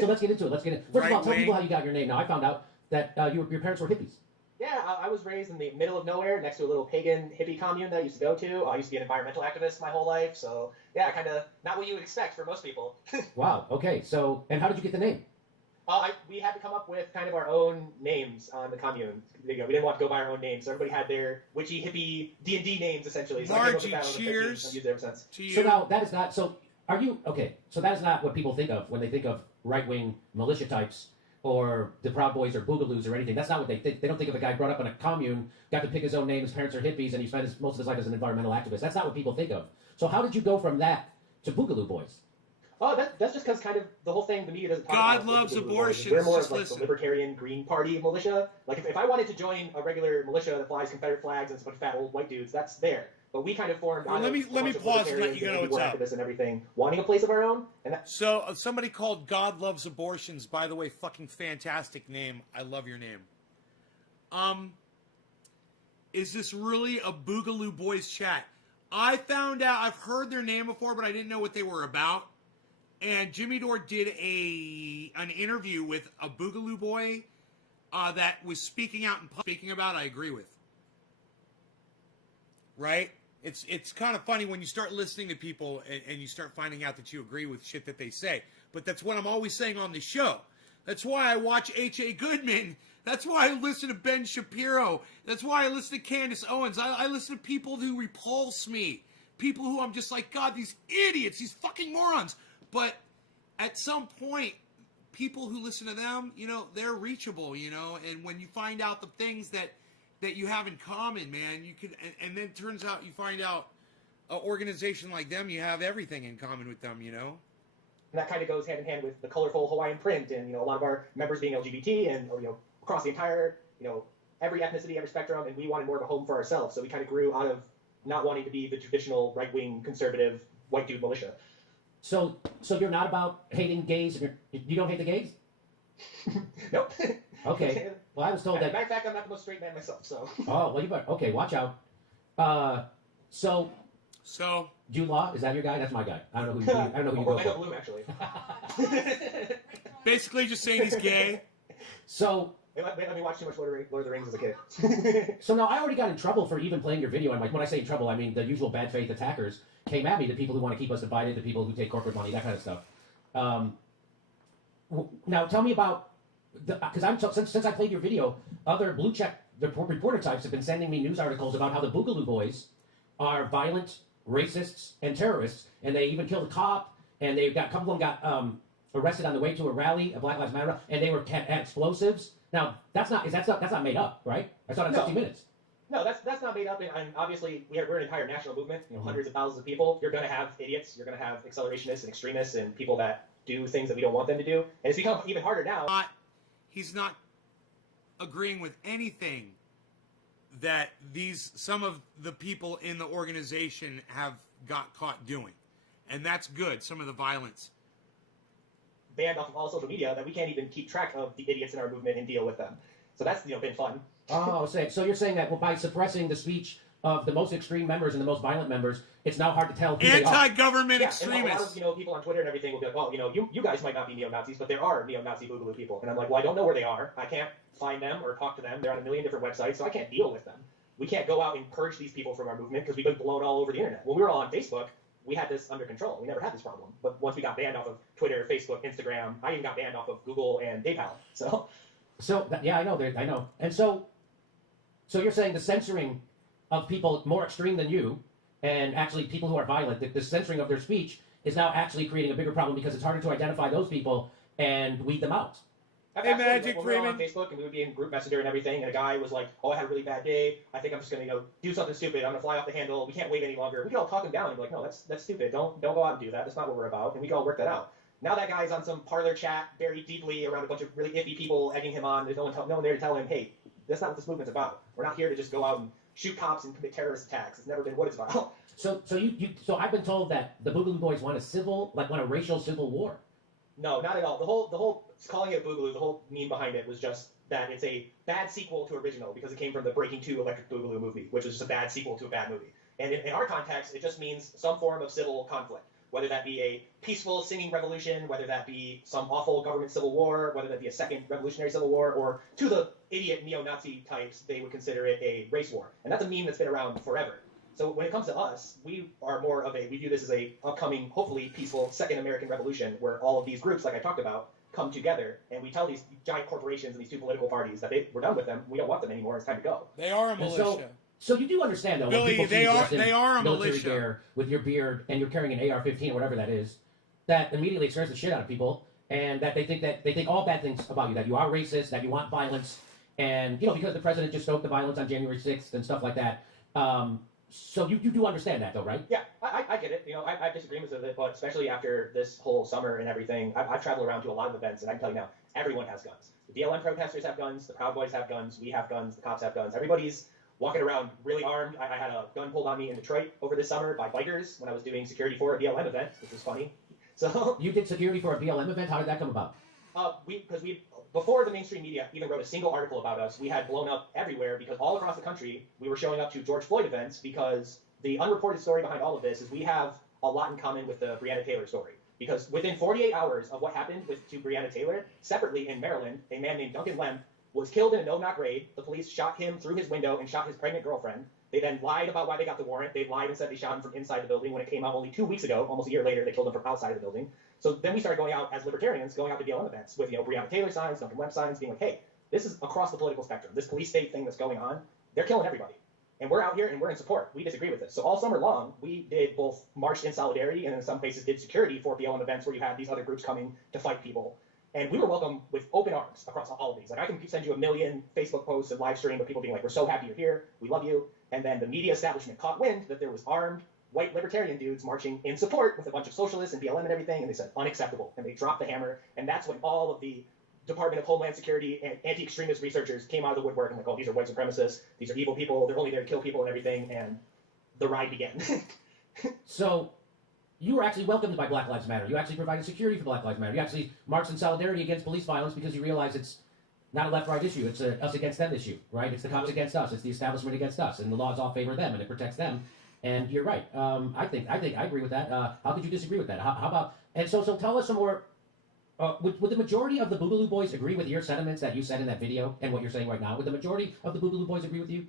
So let's get into it. First of all, tell Right-wing. people how you got your name. Now, I found out that your parents were hippies. Yeah, I was raised in the middle of nowhere next to a little pagan hippie commune that I used to go to. I used to be an environmental activist my whole life, so yeah, kind of not what you would expect for most people. Wow, okay. So, and how did you get the name? We had to come up with kind of our own names on the commune. We didn't want to go by our own names, so everybody had their witchy, hippie, D&D names, essentially. So Margie, I came up with that when I was 15, cheers. and I've used it ever since. To you. So now, that is not, so are you, okay, so that is not what people think of when they think of right-wing militia types or the Proud Boys or Boogaloos or anything. That's not what they think. They don't think of a guy brought up in a commune, got to pick his own name, his parents are hippies, and he spent most of his life as an environmental activist. That's not what people think of. So how did you go from that to Boogaloo Boys? Oh, that's just because kind of the whole thing, the media doesn't talk God about loves the Boogaloo Boys. abortions. We're more Just of like listen. the libertarian Green Party militia. Like if I wanted to join a regular militia that flies Confederate flags and it's a bunch of fat old white dudes, that's there. But we kind of formed. Well, let me pause and let you know what's up. Activists and everything, wanting a place of our own, and that, So somebody called God Loves Abortions. By the way, fucking fantastic name. I love your name. Is this really a Boogaloo Boys chat? I found out, I've heard their name before, but I didn't know what they were about. And Jimmy Dore did an interview with a Boogaloo boy that was speaking out and speaking about. I agree with. Right? It's kind of funny when you start listening to people and you start finding out that you agree with shit that they say. But that's what I'm always saying on the show. That's why I watch H.A. Goodman. That's why I listen to Ben Shapiro. That's why I listen to Candace Owens. I listen to people who repulse me. People who I'm just like, God, these idiots, these fucking morons. but at some point, people who listen to them, they're reachable, and when you find out the things that you have in common, man, you could, and then it turns out you find out an organization like them, you have everything in common with them, And that kind of goes hand in hand with the colorful Hawaiian print, and a lot of our members being LGBT, and across the entire, every ethnicity, every spectrum, and we wanted more of a home for ourselves. So we kind of grew out of not wanting to be the traditional right-wing conservative white dude militia. So you're not about hating gays? You don't hate the gays? Nope. Okay. Well, I was told that. Matter of fact, I'm not the most straight man myself, so. Oh, well, you better. Okay, watch out. So. Jude Law, is that your guy? That's my guy. I don't know who. I don't know who you go Orlando for. Bloom, actually. Basically, just saying he's gay. So. Let me watch too much Lord of the Rings as a kid. So now I already got in trouble for even playing your video. And like when I say in trouble, I mean the usual bad faith attackers came at me, the people who want to keep us divided, the people who take corporate money, that kind of stuff. Now tell me about because since I played your video, other blue check reporter types have been sending me news articles about how the Boogaloo Boys are violent, racists, and terrorists, and they even killed a cop, and they got a couple of them got arrested on the way to a rally, a Black Lives Matter, and they had explosives. Now that's not made up, right? I saw it in 60 Minutes. No, that's not made up, and obviously we're an entire national movement, hundreds of thousands of people. You're going to have idiots, you're going to have accelerationists and extremists and people that do things that we don't want them to do, and it's become even harder now. He's not agreeing with anything that some of the people in the organization have got caught doing, and that's good. Some of the violence banned off of all social media that we can't even keep track of the idiots in our movement and deal with them. So that's been fun. Oh, so you're saying that by suppressing the speech of the most extreme members and the most violent members, it's now hard to tell who they are. Anti-government Yeah, extremists. and a lot of people on Twitter and everything will be like, well, you guys might not be neo-Nazis, but there are neo-Nazi Boogaloo people. And I'm like, well, I don't know where they are. I can't find them or talk to them. They're on a million different websites, so I can't deal with them. We can't go out and purge these people from our movement because we've been blown all over the internet. When we were all on Facebook, we had this under control. We never had this problem. But once we got banned off of Twitter, Facebook, Instagram, I even got banned off of Google and PayPal. Yeah, I know. And so you're saying the censoring of people more extreme than you, and actually people who are violent, the censoring of their speech is now actually creating a bigger problem because it's harder to identify those people and weed them out. Hey, Magic when we were on Facebook and we would be in group messenger and everything, and a guy was like, oh, I had a really bad day. I think I'm just going to do something stupid. I'm going to fly off the handle. We can't wait any longer. We could all talk him down and be like, no, that's stupid. Don't go out and do that. That's not what we're about. And we could all work that out. Now that guy's on some parlor chat buried deeply around a bunch of really iffy people egging him on. There's no one there to tell him, hey, that's not what this movement's about. We're not here to just go out and shoot cops and commit terrorist attacks. It's never been what it's about. So I've been told that the Boogaloo Boys want a racial civil war. No, not at all. The whole calling it Boogaloo, the whole meme behind it was just that it's a bad sequel to original because it came from the Breaking 2 Electric Boogaloo movie, which was just a bad sequel to a bad movie. And in our context, it just means some form of civil conflict, whether that be a peaceful singing revolution, whether that be some awful government civil war, whether that be a second revolutionary civil war, or to the idiot neo-Nazi types, they would consider it a race war. And that's a meme that's been around forever. So when it comes to us, we are more of we view this as a upcoming, hopefully peaceful second American revolution where all of these groups, like I talked about, come together and we tell these giant corporations and these two political parties that we're done with them, we don't want them anymore, it's time to go. They are a militia. So you do understand, though, Billy, when people they are a military militia. gear with your beard and you're carrying an AR-15 or whatever that is, that immediately scares the shit out of people, and that they think all bad things about you, that you are racist, that you want violence, and because the president just stoked the violence on January 6th and stuff like that. So you do understand that, though, right? Yeah, I get it. I have disagreements with it, but especially after this whole summer and everything, I've traveled around to a lot of events, and I can tell you now, everyone has guns. The BLM protesters have guns, the Proud Boys have guns, we have guns, the cops have guns. Everybody's walking around really armed. I had a gun pulled on me in Detroit over this summer by bikers when I was doing security for a BLM event, which was funny. So you did security for a BLM event? How did that come about? Before the mainstream media even wrote a single article about us, we had blown up everywhere because all across the country we were showing up to George Floyd events because the unreported story behind all of this is we have a lot in common with the Breonna Taylor story. Because within 48 hours of what happened to Breonna Taylor, separately in Maryland, a man named Duncan Lemp was killed in a no-knock raid. The police shot him through his window and shot his pregnant girlfriend. They then lied about why they got the warrant. They lied and said they shot him from inside the building when it came out only 2 weeks ago. Almost a year later, they killed him from outside of the building. So then we started going out as libertarians, going out to BLM events with Breonna Taylor signs, Duncan Lemp signs, being like, hey, this is across the political spectrum. This police state thing that's going on, they're killing everybody. And we're out here and we're in support. We disagree with this. So all summer long, we did both marched in solidarity and in some places did security for BLM events where you had these other groups coming to fight people. And we were welcomed with open arms across all of these. Like I can send you 1 million Facebook posts and live stream of people being like, we're so happy you're here. We love you. And then the media establishment caught wind that there was armed white libertarian dudes marching in support with a bunch of socialists and BLM and everything. And they said, unacceptable. And they dropped the hammer. And that's when all of the Department of Homeland Security and anti-extremist researchers came out of the woodwork and like, oh, these are white supremacists. These are evil people. They're only there to kill people and everything. And the ride began. So you were actually welcomed by Black Lives Matter. You actually provided security for Black Lives Matter. You actually marched in solidarity against police violence because you realize it's not a left-right issue. It's a us against them issue, right? It's the cops against us. It's the establishment against us, and the laws all favor them, and it protects them. And you're right. I agree with that. How could you disagree with that? How about? And so tell us some more. Would the majority of the Boogaloo Boys agree with your sentiments that you said in that video and what you're saying right now? Would the majority of the Boogaloo Boys agree with you?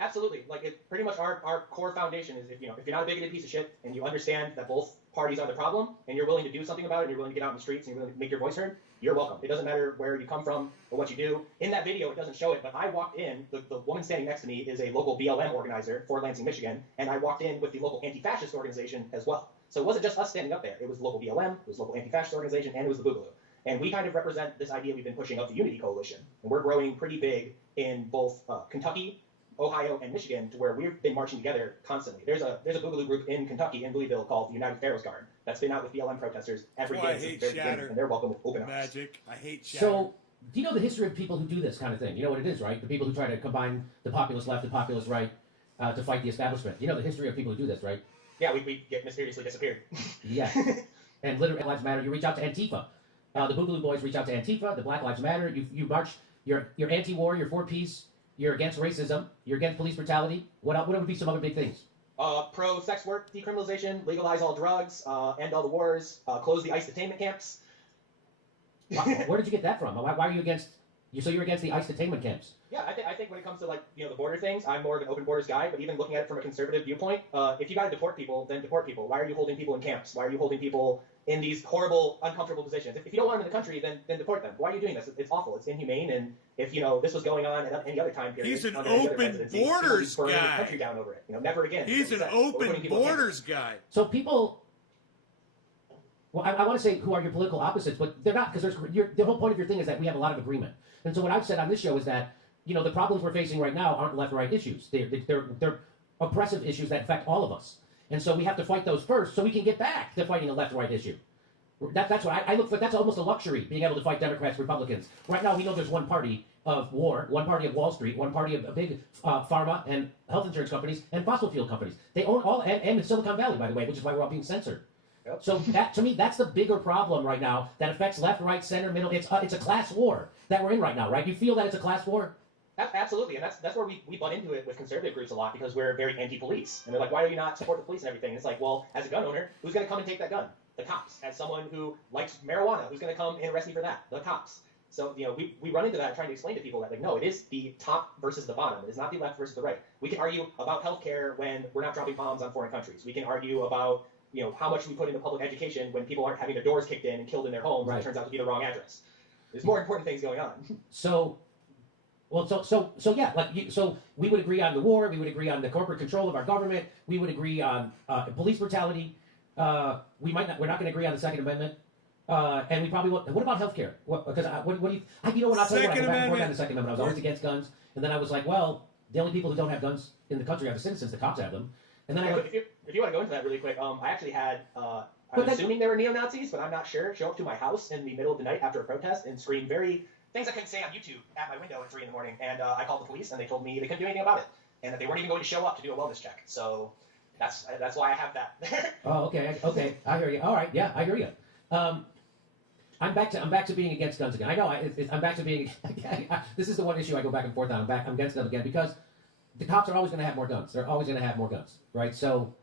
Absolutely. Like it pretty much our core foundation is if you're not a bigoted piece of shit and you understand that both parties are the problem and you're willing to do something about it and you're willing to get out in the streets and you're willing to make your voice heard, you're welcome. It doesn't matter where you come from or what you do. In that video, it doesn't show it, but I walked in, the woman standing next to me is a local BLM organizer for Lansing, Michigan, and I walked in with the local anti-fascist organization as well. So it wasn't just us standing up there. It was local BLM, it was local anti-fascist organization, and it was the Boogaloo. And we kind of represent this idea we've been pushing of the Unity Coalition. And we're growing pretty big in both Kentucky, Ohio, and Michigan, to where we've been marching together constantly. There's a Boogaloo group in Kentucky, in Louisville, called the United Pharaohs Guard that's been out with BLM protesters every day since the very beginning, and they're welcome with open arms. Magic. I hate Shatter. So, do you know the history of people who do this kind of thing? You know what it is, right? The people who try to combine the populist left and populist right to fight the establishment. You know the history of people who do this, right? Yeah, we get mysteriously disappeared. Yeah. And literally, Lives Matter, you reach out to Antifa. The Boogaloo Boys reach out to Antifa, the Black Lives Matter. You march, you're anti-war, you're for peace, you're against racism, you're against police brutality. What would be some other big things? Pro-sex work decriminalization, legalize all drugs, end all the wars, close the ICE detainment camps. Where did you get that from? Why are you against? So you're against the ICE detainment camps? Yeah, I think when it comes to the border things, I'm more of an open borders guy. But even looking at it from a conservative viewpoint, if you got to deport people, then deport people. Why are you holding people in camps? Why are you holding people in these horrible, uncomfortable positions? If you don't want them in the country, then deport them. Why are you doing this? It's awful. It's inhumane. And if this was going on at any other time period, he's an under any other open presidency, borders burning the guy. country down over it. Never again. He's an open borders guy. So people. Well, I want to say who are your political opposites, but they're not, because the whole point of your thing is that we have a lot of agreement. And so what I've said on this show is that the problems we're facing right now aren't left-right issues. They're oppressive issues that affect all of us. And so we have to fight those first so we can get back to fighting a left-right issue. That's what I look for. That's almost a luxury, being able to fight Democrats, Republicans. Right now we know there's one party of war, one party of Wall Street, one party of big pharma and health insurance companies and fossil fuel companies. They own all, and in Silicon Valley, by the way, which is why we're all being censored. Yep. So that, to me, that's the bigger problem right now that affects left, right, center, middle. It's a class war that we're in right now, right? You feel that it's a class war? Absolutely, and that's where we butt into it with conservative groups a lot, because we're very anti-police. And they're like, why do you not support the police and everything? And it's like, well, as a gun owner, who's going to come and take that gun? The cops. As someone who likes marijuana, who's going to come and arrest me for that? The cops. So, we run into that trying to explain to people that, no, it is the top versus the bottom. It is not the left versus the right. We can argue about healthcare when we're not dropping bombs on foreign countries. We can argue about how much we put into public education when people aren't having their doors kicked in and killed in their homes, right. And it turns out to be the wrong address. There's more important things going on. So we would agree on the war. We would agree on the corporate control of our government. We would agree on police brutality. We're not going to agree on the Second Amendment. And we probably won't. What about healthcare? What do you? When I'll tell you what, I go back and forth on the Second Amendment. I was always against guns, and then I was like, well, the only people who don't have guns in the country are the citizens. The cops have them. And then if you want to go into that really quick, I actually had, I'm assuming they were neo-Nazis, but I'm not sure, show up to my house in the middle of the night after a protest and scream things I couldn't say on YouTube at my window at 3 in the morning. And I called the police, and they told me they couldn't do anything about it, and that they weren't even going to show up to do a wellness check. So that's why I have that. Oh, okay, I hear you. All right, yeah, I hear you. I'm back to being against guns again. I know I'm back to being. This is the one issue I go back and forth on. I'm against them again because the cops are always going to have more guns. They're always going to have more guns, right? So,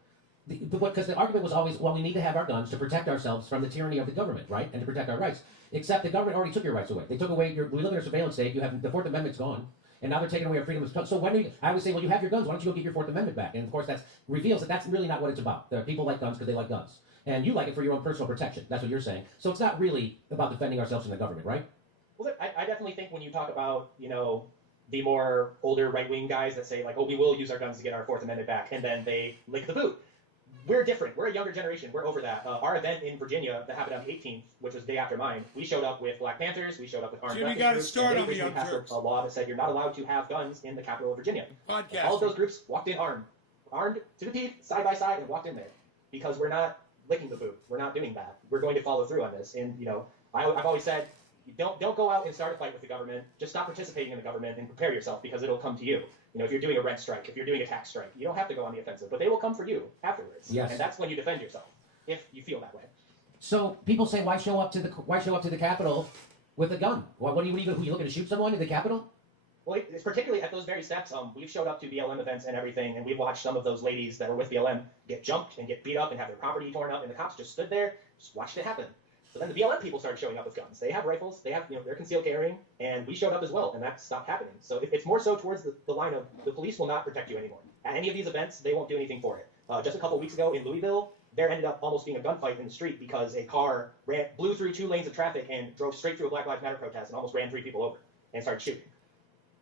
because the argument was always, well, we need to have our guns to protect ourselves from the tyranny of the government, right, and to protect our rights. Except the government already took your rights away. They took away we live in a surveillance state. You have the Fourth Amendment's gone, and now they're taking away our freedom of speech. So I would say, well, you have your guns. Why don't you go get your Fourth Amendment back? And of course, that reveals that that's really not what it's about. There are people like guns because they like guns, and you like it for your own personal protection. That's what you're saying. So it's not really about defending ourselves from the government, right? Well, I definitely think when you talk about the more older right-wing guys that say like, oh, we will use our guns to get our Fourth Amendment back, and then they lick the boot. We're different. We're a younger generation. We're over that. Our event in Virginia that happened on the 18th, which was the day after mine, we showed up with Black Panthers. We showed up with armed Jimmy weapons got a groups, start and on they the Young recently passed Turks. a law that said you're not allowed to have guns in the capital of Virginia. Podcast. All of those groups walked in armed to the teeth, side by side, and walked in there because we're not licking the boot. We're not doing that. We're going to follow through on this. And I've always said, don't go out and start a fight with the government. Just stop participating in the government and prepare yourself because it'll come to you. If you're doing a rent strike, if you're doing a tax strike, you don't have to go on the offensive, but they will come for you afterwards. Yes. And that's when you defend yourself, if you feel that way. So people say, why show up to the Capitol with a gun? What are you looking to shoot someone in the Capitol? Well, it's particularly at those very steps. We've showed up to BLM events and everything, and we've watched some of those ladies that were with BLM get jumped and get beat up and have their property torn up, and the cops just stood there, just watched it happen. So then the BLM people started showing up with guns. They have rifles, they have, they're concealed carrying, and we showed up as well, and that stopped happening. So it's more so towards the line of the police will not protect you anymore. At any of these events, they won't do anything for it. Just a couple weeks ago in Louisville, there ended up almost being a gunfight in the street because a car blew through 2 lanes of traffic and drove straight through a Black Lives Matter protest and almost ran 3 people over and started shooting.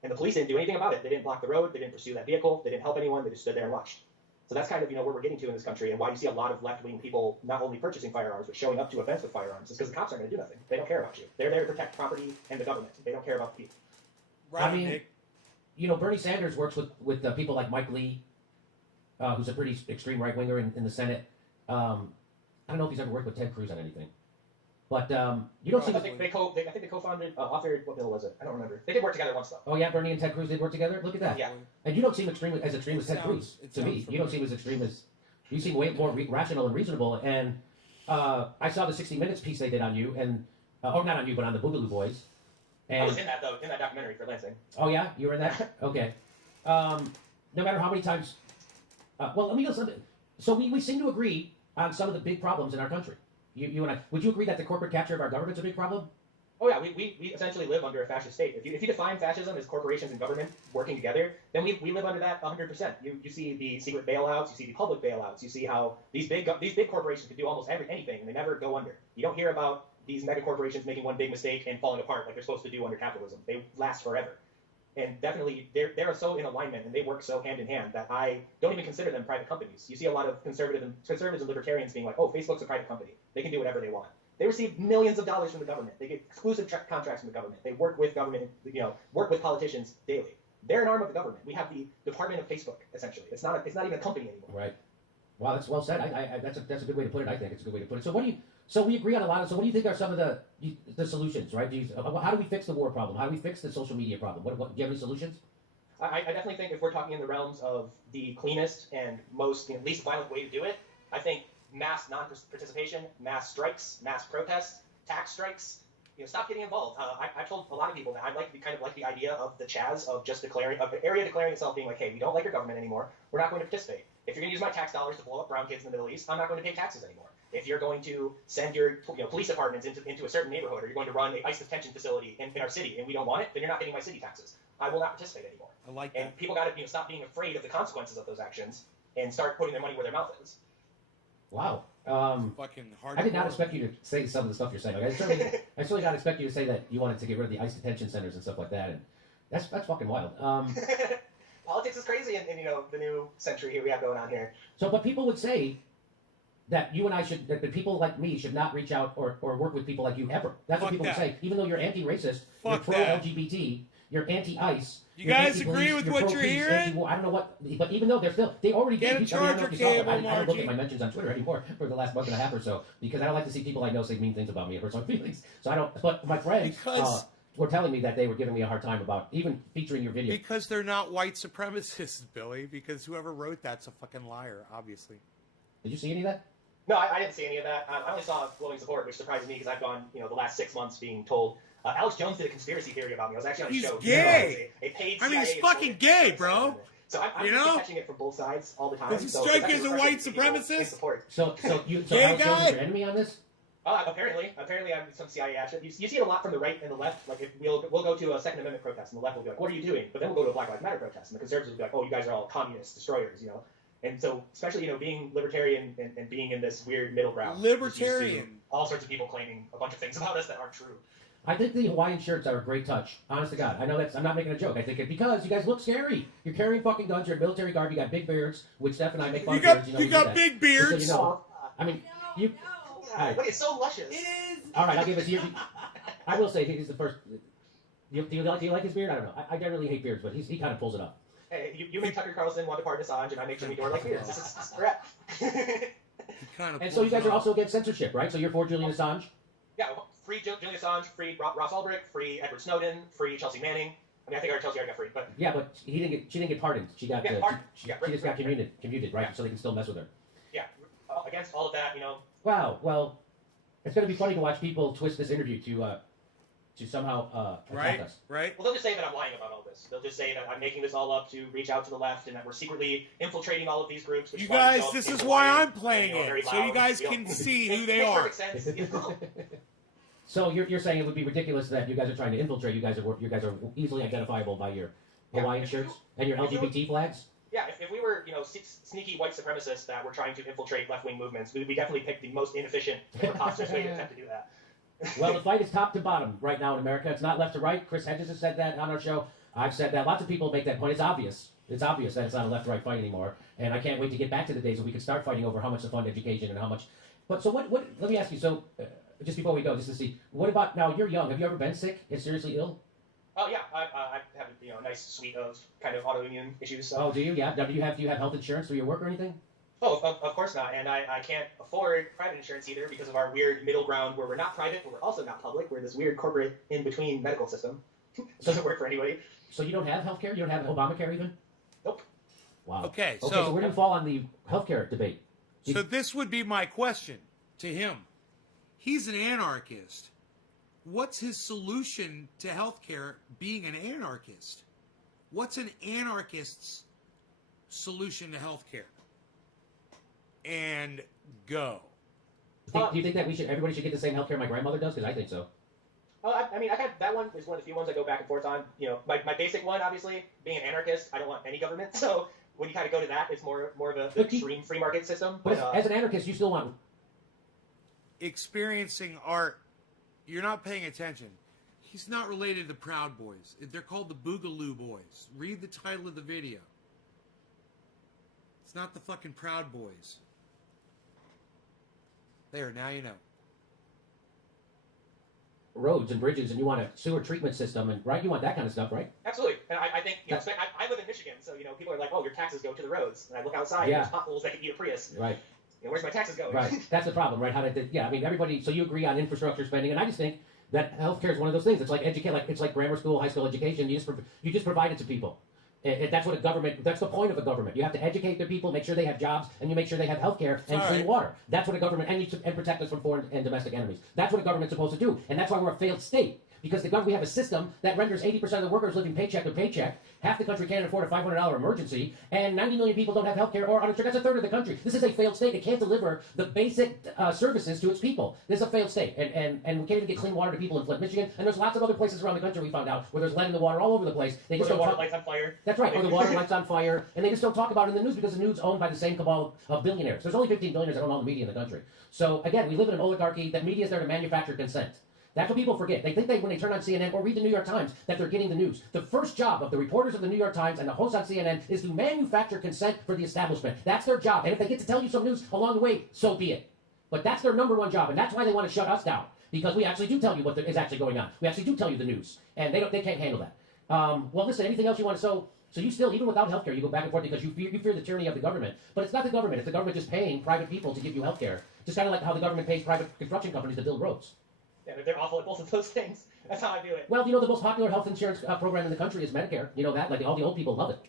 And the police didn't do anything about it. They didn't block the road. They didn't pursue that vehicle. They didn't help anyone. They just stood there and watched. So that's kind of where we're getting to in this country, and why you see a lot of left-wing people not only purchasing firearms but showing up to events with firearms is because the cops aren't going to do nothing. They don't care about you. They're there to protect property and the government. They don't care about the people. Right, I mean, Nick. Bernie Sanders works with people like Mike Lee, who's a pretty extreme right-winger in the Senate. I don't know if he's ever worked with Ted Cruz on anything. But you don't see... I think they co-founded, authored, what bill was it? I don't remember. They did work together once, though. Oh, yeah, Bernie and Ted Cruz did work together? Look at that. Yeah. And you don't seem as extreme as Ted Cruz to me. You don't seem as extreme as... You seem way more rational and reasonable. And I saw the 60 Minutes piece they did on you, and or not on you, but on the Boogaloo Boys. And, I was in that, though, in that documentary for Lansing. Oh, yeah? You were in that? Okay. No matter how many times... well, let me go something. So we seem to agree on some of the big problems in our country. You and I. Would you agree that the corporate capture of our government's a big problem? Oh yeah, we essentially live under a fascist state. If you define fascism as corporations and government working together, then we live under that 100%. You see the secret bailouts, you see the public bailouts, you see how these big corporations can do almost anything and they never go under. You don't hear about these mega corporations making one big mistake and falling apart like they're supposed to do under capitalism. They last forever. And definitely, they're so in alignment and they work so hand in hand that I don't even consider them private companies. You see a lot of conservatives and libertarians being like, oh, Facebook's a private company. They can do whatever they want. They receive millions of dollars from the government. They get exclusive contracts from the government. They work with government, work with politicians daily. They're an arm of the government. We have the department of Facebook, essentially. It's not even a company anymore. Right. Wow, that's well said. That's a good way to put it. I think it's a good way to put it. So we agree on a lot of. So what do you think are some of the solutions? Right? How do we fix the war problem? How do we fix the social media problem? Do you have any solutions? I definitely think if we're talking in the realms of the cleanest and most least violent way to do it, I think mass non-participation, mass strikes, mass protests, tax strikes. Stop getting involved. I've told a lot of people that I like the idea of the Chaz of just declaring an area declaring itself being like, hey, we don't like your government anymore. We're not going to participate. If you're going to use my tax dollars to blow up brown kids in the Middle East, I'm not going to pay taxes anymore. If you're going to send your police departments into a certain neighborhood, or you're going to run an ICE detention facility in our city, and we don't want it, then you're not getting my city taxes. I will not participate anymore. I like that. And people got to stop being afraid of the consequences of those actions and start putting their money where their mouth is. Wow. Fucking hard. I did not expect you to say some of the stuff you're saying. Like, I certainly not expect you to say that you wanted to get rid of the ICE detention centers and stuff like that. And that's fucking wild. Politics is crazy in the new century here we have going on here. So, but people would say that you and I that people like me should not reach out or work with people like you ever. That's what people would say. Even though you're anti-racist, you're pro-LGBT, you're anti-ICE. You guys agree with what you're hearing? I don't know what, but even though they already get did. a Charger cable, I don't look at my mentions on Twitter anymore for the last month and a half or so because I don't like to see people I know say mean things about me or hurt my feelings. So I don't. But my friends were telling me that they were giving me a hard time about even featuring your video because they're not white supremacists, Billy. Because whoever wrote that's a fucking liar, obviously. Did you see any of that? No, I didn't see any of that. I only saw glowing support, which surprises me because I've gone, the last 6 months being told. Alex Jones did a conspiracy theory about me. I was actually on a show. He's gay. A paid I mean, he's CIA fucking gay, bro. So I'm catching it from both sides all the time. Does he strike you as a white supremacist? So Alex Jones is your enemy on this? Apparently I'm some CIA action. You see it a lot from the right and the left. Like if we'll go to a Second Amendment protest, and the left will be like, "What are you doing?" But then we'll go to a Black Lives Matter protest, and the conservatives will be like, "Oh, you guys are all communist destroyers," And so, especially being libertarian and being in this weird middle ground, libertarian, all sorts of people claiming a bunch of things about us that aren't true. I think the Hawaiian shirts are a great touch. Honest to God. I know I'm not making a joke. I think it because you guys look scary. You're carrying fucking guns. You're in military garb. You got big beards, which Steph and I make fun of. You got big beards. Just so you know. I mean, you. All right. But it's so luscious. It is. All right, I'll give it to you. I will say he's the first. Do you like his beard? I don't know. I generally hate beards, but he kind of pulls it up. Hey, you make Tucker Carlson want to pardon Assange, and I make Jimmy Dore like beards. This is crap. And so you guys are also against censorship, right? So you're for Julian Assange? Yeah, free Julian Assange, free Ross Ulbricht, free Edward Snowden, free Chelsea Manning. I mean, I think our Chelsea already got free, but yeah, but she didn't get pardoned. She got she just got commuted, right? Yeah. So they can still mess with her. Yeah, against all of that, Wow. Well, it's going to be funny to watch people twist this interview to somehow attack us. Right. Well, they'll just say that I'm lying about all this. They'll just say that I'm making this all up to reach out to the left, and that we're secretly infiltrating all of these groups. Which You guys, this is why I'm playing it, so you guys can It see who they makes are. perfect sense. So you're saying it would be ridiculous that you guys are trying to infiltrate. You guys are easily identifiable by your Hawaiian shirts and your LGBT flags. Yeah, if we were, sneaky white supremacists that were trying to infiltrate left-wing movements, we definitely picked the most inefficient and preposterous way to attempt to do that. Well, the fight is top to bottom right now in America. It's not left to right. Chris Hedges has said that on our show. I've said that. Lots of people make that point. It's obvious. It's obvious that it's not a left-right fight anymore. And I can't wait to get back to the days when we can start fighting over how much to fund education and how much. But so what? Let me ask you. So just before we go, just to see, what about now? You're young. Have you ever been sick and seriously ill? Oh yeah, I have a nice suite of kind of autoimmune issues. So. Oh, do you? Yeah. Do you have health insurance through your work or anything? Oh, of course not. And I can't afford private insurance either because of our weird middle ground where we're not private, but we're also not public. We're this weird corporate in-between medical system. It doesn't work for anybody. So you don't have health care? You don't have Obamacare even? Nope. Wow. Okay, so where do you fall on the healthcare debate? So this would be my question to him. He's an anarchist. What's his solution to healthcare being an anarchist? What's an anarchist's solution to healthcare? And go. Do you think that everybody should get the same healthcare my grandmother does? Because I think so. I mean, that one is one of the few ones I go back and forth on. My basic one, obviously, being an anarchist, I don't want any government. So when you kind of go to that, it's more of a extreme free market system. But as an anarchist, you still want experiencing art. You're not paying attention. He's not related to the Proud Boys. They're called the Boogaloo Boys. Read the title of the video. It's not the fucking Proud Boys. There, now you know. roads and bridges, and you want a sewer treatment system, and right, you want that kind of stuff, right? Absolutely. And I think, I live in Michigan, so, people are like, oh, your taxes go to the roads. And I look outside, and there's potholes that could eat a Prius. Right. Where's my taxes going? Right. That's the problem, right? I mean, everybody, so you agree on infrastructure spending, and I just think that healthcare is one of those things. It's like it's like grammar school, high school education. You just provide it to people. That's what that's the point of a government. You have to educate their people, make sure they have jobs, and you make sure they have health care and clean water. That's what a government, and protect us from foreign and domestic enemies. That's what a government's supposed to do. And that's why we're a failed state. Because we have a system that renders 80% of the workers living paycheck to paycheck. Half the country can't afford a $500 emergency, and 90 million people don't have health care or uninsured. That's a third of the country. This is a failed state. It can't deliver the basic services to its people. This is a failed state, and we can't even get clean water to people in Flint, Michigan. And there's lots of other places around the country we found out where there's lead in the water all over the place. They just the water lights on fire. That's right, or the water lights on fire, and they just don't talk about it in the news because the news is owned by the same cabal of billionaires. There's only 15 billionaires that own all the media in the country. So again, we live in an oligarchy. That media is there to manufacture consent. That's what people forget. They think when they turn on CNN or read the New York Times that they're getting the news. The first job of the reporters of the New York Times and the hosts on CNN is to manufacture consent for the establishment. That's their job. And if they get to tell you some news along the way, so be it. But that's their number one job, and that's why they want to shut us down. Because we actually do tell you what is actually going on. We actually do tell you the news. And they can't handle that. Well, listen, anything else you want to... So you still, even without healthcare, you go back and forth because you fear the tyranny of the government. But it's not the government. It's the government just paying private people to give you healthcare. Just kind of like how the government pays private construction companies to build roads. Yeah, they're awful at both of those things. That's how I do it. Well, the most popular health insurance program in the country is Medicare. You know that? Like, all the old people love it.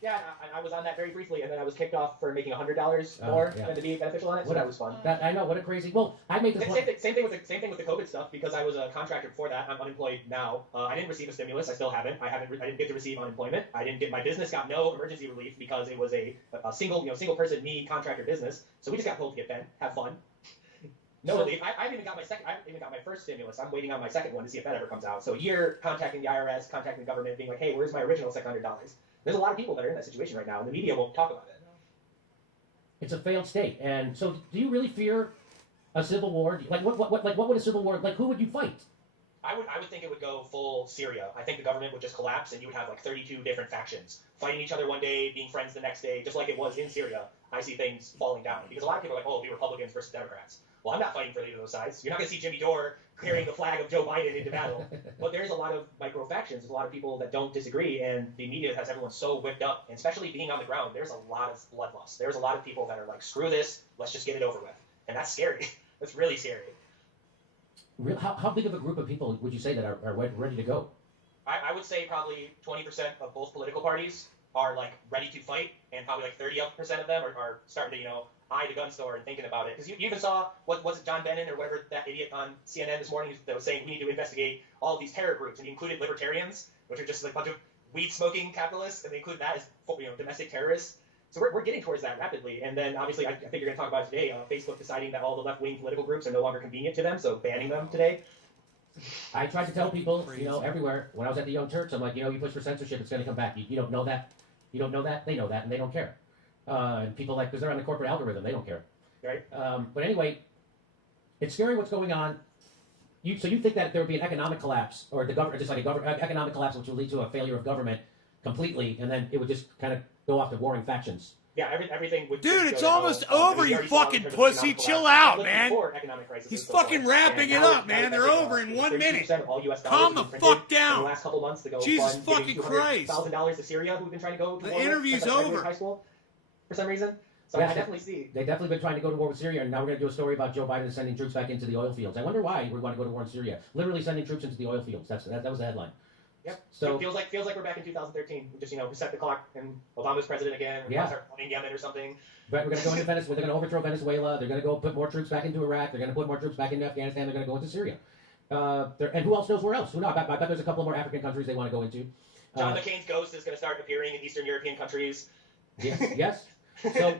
Yeah, I was on that very briefly, and then I was kicked off for making $100 more than to be beneficial on it, so that was fun. I know, what a crazy... Well, I made this... Same thing with the COVID stuff, because I was a contractor before that. I'm unemployed now. I didn't receive a stimulus. I still haven't. I didn't get to receive unemployment. My business got no emergency relief because it was a single person, me, contractor business. So we just got told to get fed, have fun. No relief. I haven't even got my first stimulus. I'm waiting on my second one to see if that ever comes out. So a year contacting the IRS, contacting the government, being like, hey, where's my original $600? There's a lot of people that are in that situation right now, and the media won't talk about it. It's a failed state. And so do you really fear a civil war? Like, what would a civil war... Like, who would you fight? I would think it would go full Syria. I think the government would just collapse, and you would have like 32 different factions fighting each other one day, being friends the next day, just like it was in Syria. I see things falling down because a lot of people are like, oh, it'll be Republicans versus Democrats. Well, I'm not fighting for either of those sides. You're not going to see Jimmy Dore carrying the flag of Joe Biden into battle. But there's a lot of micro factions. There's a lot of people that don't disagree, and the media has everyone so whipped up. And especially being on the ground, there's a lot of bloodlust. There's a lot of people that are like, screw this, let's just get it over with. And that's scary. That's really scary. How big of a group of people would you say that are ready to go? I would say probably 20% of both political parties are like ready to fight, and probably like 30% of them are starting to, eye the gun store and thinking about it. Because you even saw, what was it, John Bennon or whatever, that idiot on CNN this morning that was saying we need to investigate all of these terror groups, and he included libertarians, which are just like a bunch of weed-smoking capitalists, and they include that as domestic terrorists. So we're getting towards that rapidly. And then obviously, I think you're going to talk about it today, Facebook deciding that all the left-wing political groups are no longer convenient to them, so banning them today. I tried to tell people, everywhere, when I was at the Young Turks, I'm like, you push for censorship, it's going to come back. You don't know that. You don't know that. They know that, and they don't care. And people because they're on the corporate algorithm, they don't care. Right. But anyway, it's scary what's going on. So you think that there would be an economic collapse, or the government, just like economic collapse, which will lead to a failure of government completely, and then it would just kind of go off to warring factions. Yeah, everything would. Dude, it's almost over, you fucking pussy. Chill out, man. He's fucking wrapping it up, man. They're over in 1 minute. Calm the fuck down. In the last couple months to go Jesus fucking Christ. $1,000 to Syria, who've been trying to go to the war interview's with, over. High school, for some reason. So Yes, I definitely see. They've definitely been trying to go to war with Syria, and now we're going to do a story about Joe Biden sending troops back into the oil fields. I wonder why we want to go to war in Syria. Literally sending troops into the oil fields. That was the headline. Yep. So it feels like we're back in 2013. We just set the clock and Obama's president again. We're going to start bombing Yemen or something. But we're going to go into Venezuela. They're going to overthrow Venezuela. They're going to go put more troops back into Iraq. They're going to put more troops back into Afghanistan. They're going to go into Syria. And who else knows where else? Who knows? I bet there's a couple more African countries they want to go into. John McCain's ghost is going to start appearing in Eastern European countries. Yes. So,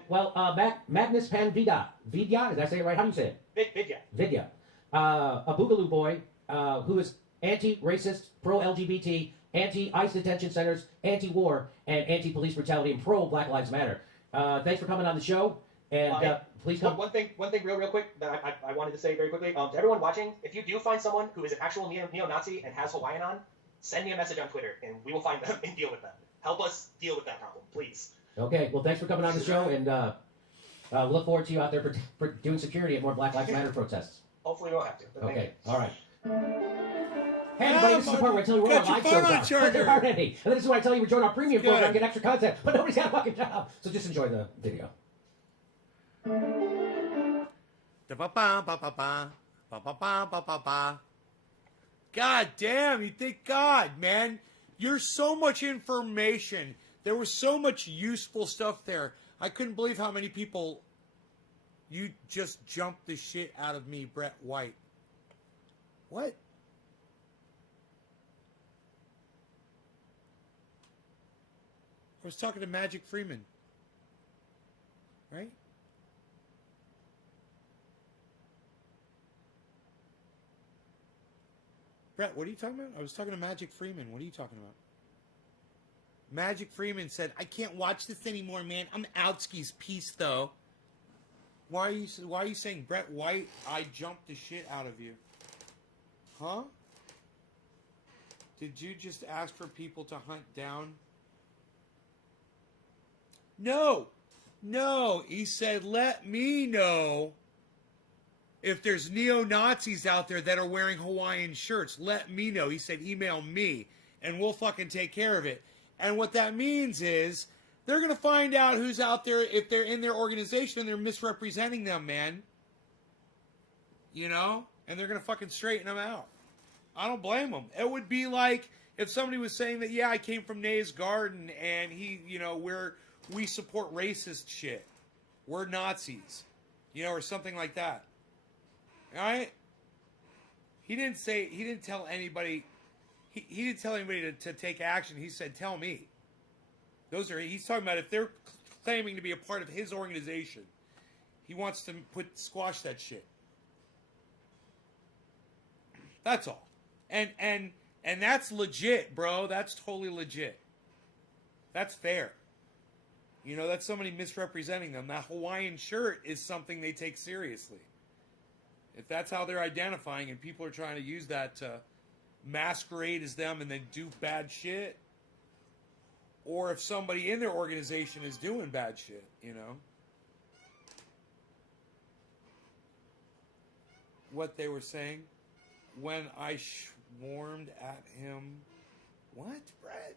Magnus Pan Vidya, did I say it right? How do you say it? Vidya. A Boogaloo boy who is anti-racist, pro-LGBT, anti-ICE detention centers, anti-war, and anti-police brutality, and pro-Black Lives Matter. Thanks for coming on the show, and please come. One thing real quick that I wanted to say very quickly. To everyone watching, if you do find someone who is an actual neo-Nazi and has Hawaiian on, send me a message on Twitter, and we will find them and deal with them. Help us deal with that problem, please. Okay, well, thanks for coming on the show, and look forward to you out there for doing security at more Black Lives Matter protests. Hopefully we won't have to. Okay, all right. Hey, everybody, this is the part where I tell you we're on live shows now. There aren't any. And this is where I tell you we join our premium program and get extra content, but nobody's got a fucking job. So just enjoy the video. God damn, you think God, man. You're so much information. There was so much useful stuff there. I couldn't believe how many people... You just jumped the shit out of me, Brett White. What? I was talking to Magic Freeman. Right? Brett, what are you talking about? I was talking to Magic Freeman. What are you talking about? Magic Freeman said, I can't watch this anymore, man. I'm Outski's piece, though. Why are you saying, Brett White, I jumped the shit out of you? Huh? Did you just ask for people to hunt down? No. No. He said, let me know if there's neo-Nazis out there that are wearing Hawaiian shirts. Let me know. He said, email me, and we'll fucking take care of it. And what that means is they're going to find out who's out there if they're in their organization and they're misrepresenting them, man. You know? And they're going to fucking straighten them out. I don't blame them. It would be like if somebody was saying that, yeah, I came from Nay's Garden and we support racist shit. We're Nazis. Or something like that. All right? He didn't tell anybody... He didn't tell anybody to take action. He said, tell me. He's talking about if they're claiming to be a part of his organization, he wants to squash that shit. That's all. And that's legit, bro. That's totally legit. That's fair. That's somebody misrepresenting them. That Hawaiian shirt is something they take seriously. If that's how they're identifying and people are trying to use that to masquerade as them and then do bad shit, or if somebody in their organization is doing bad shit, you know. What they were saying when I swarmed at him. What, Brett?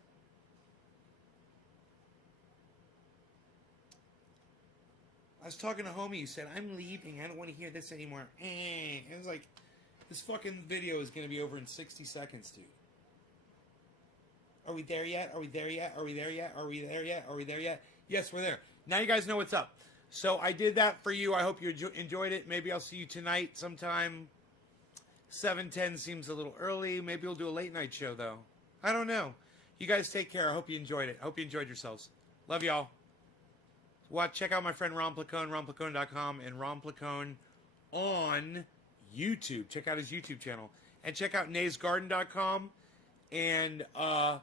I was talking to homie who said, I'm leaving. I don't want to hear this anymore. And it was like, this fucking video is going to be over in 60 seconds, dude. Are we there yet? Are we there yet? Are we there yet? Are we there yet? Are we there yet? Yes, we're there. Now you guys know what's up. So I did that for you. I hope you enjoyed it. Maybe I'll see you tonight sometime. 7:10 seems a little early. Maybe we'll do a late night show, though. I don't know. You guys take care. I hope you enjoyed it. I hope you enjoyed yourselves. Love y'all. Check out my friend Ron Placone, ronplacone.com, and Ron Placone on YouTube. Check out his YouTube channel. And check out naysgarden.com. And on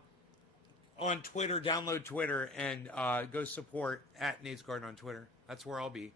Twitter, download Twitter, and go support at Nays Garden on Twitter. That's where I'll be.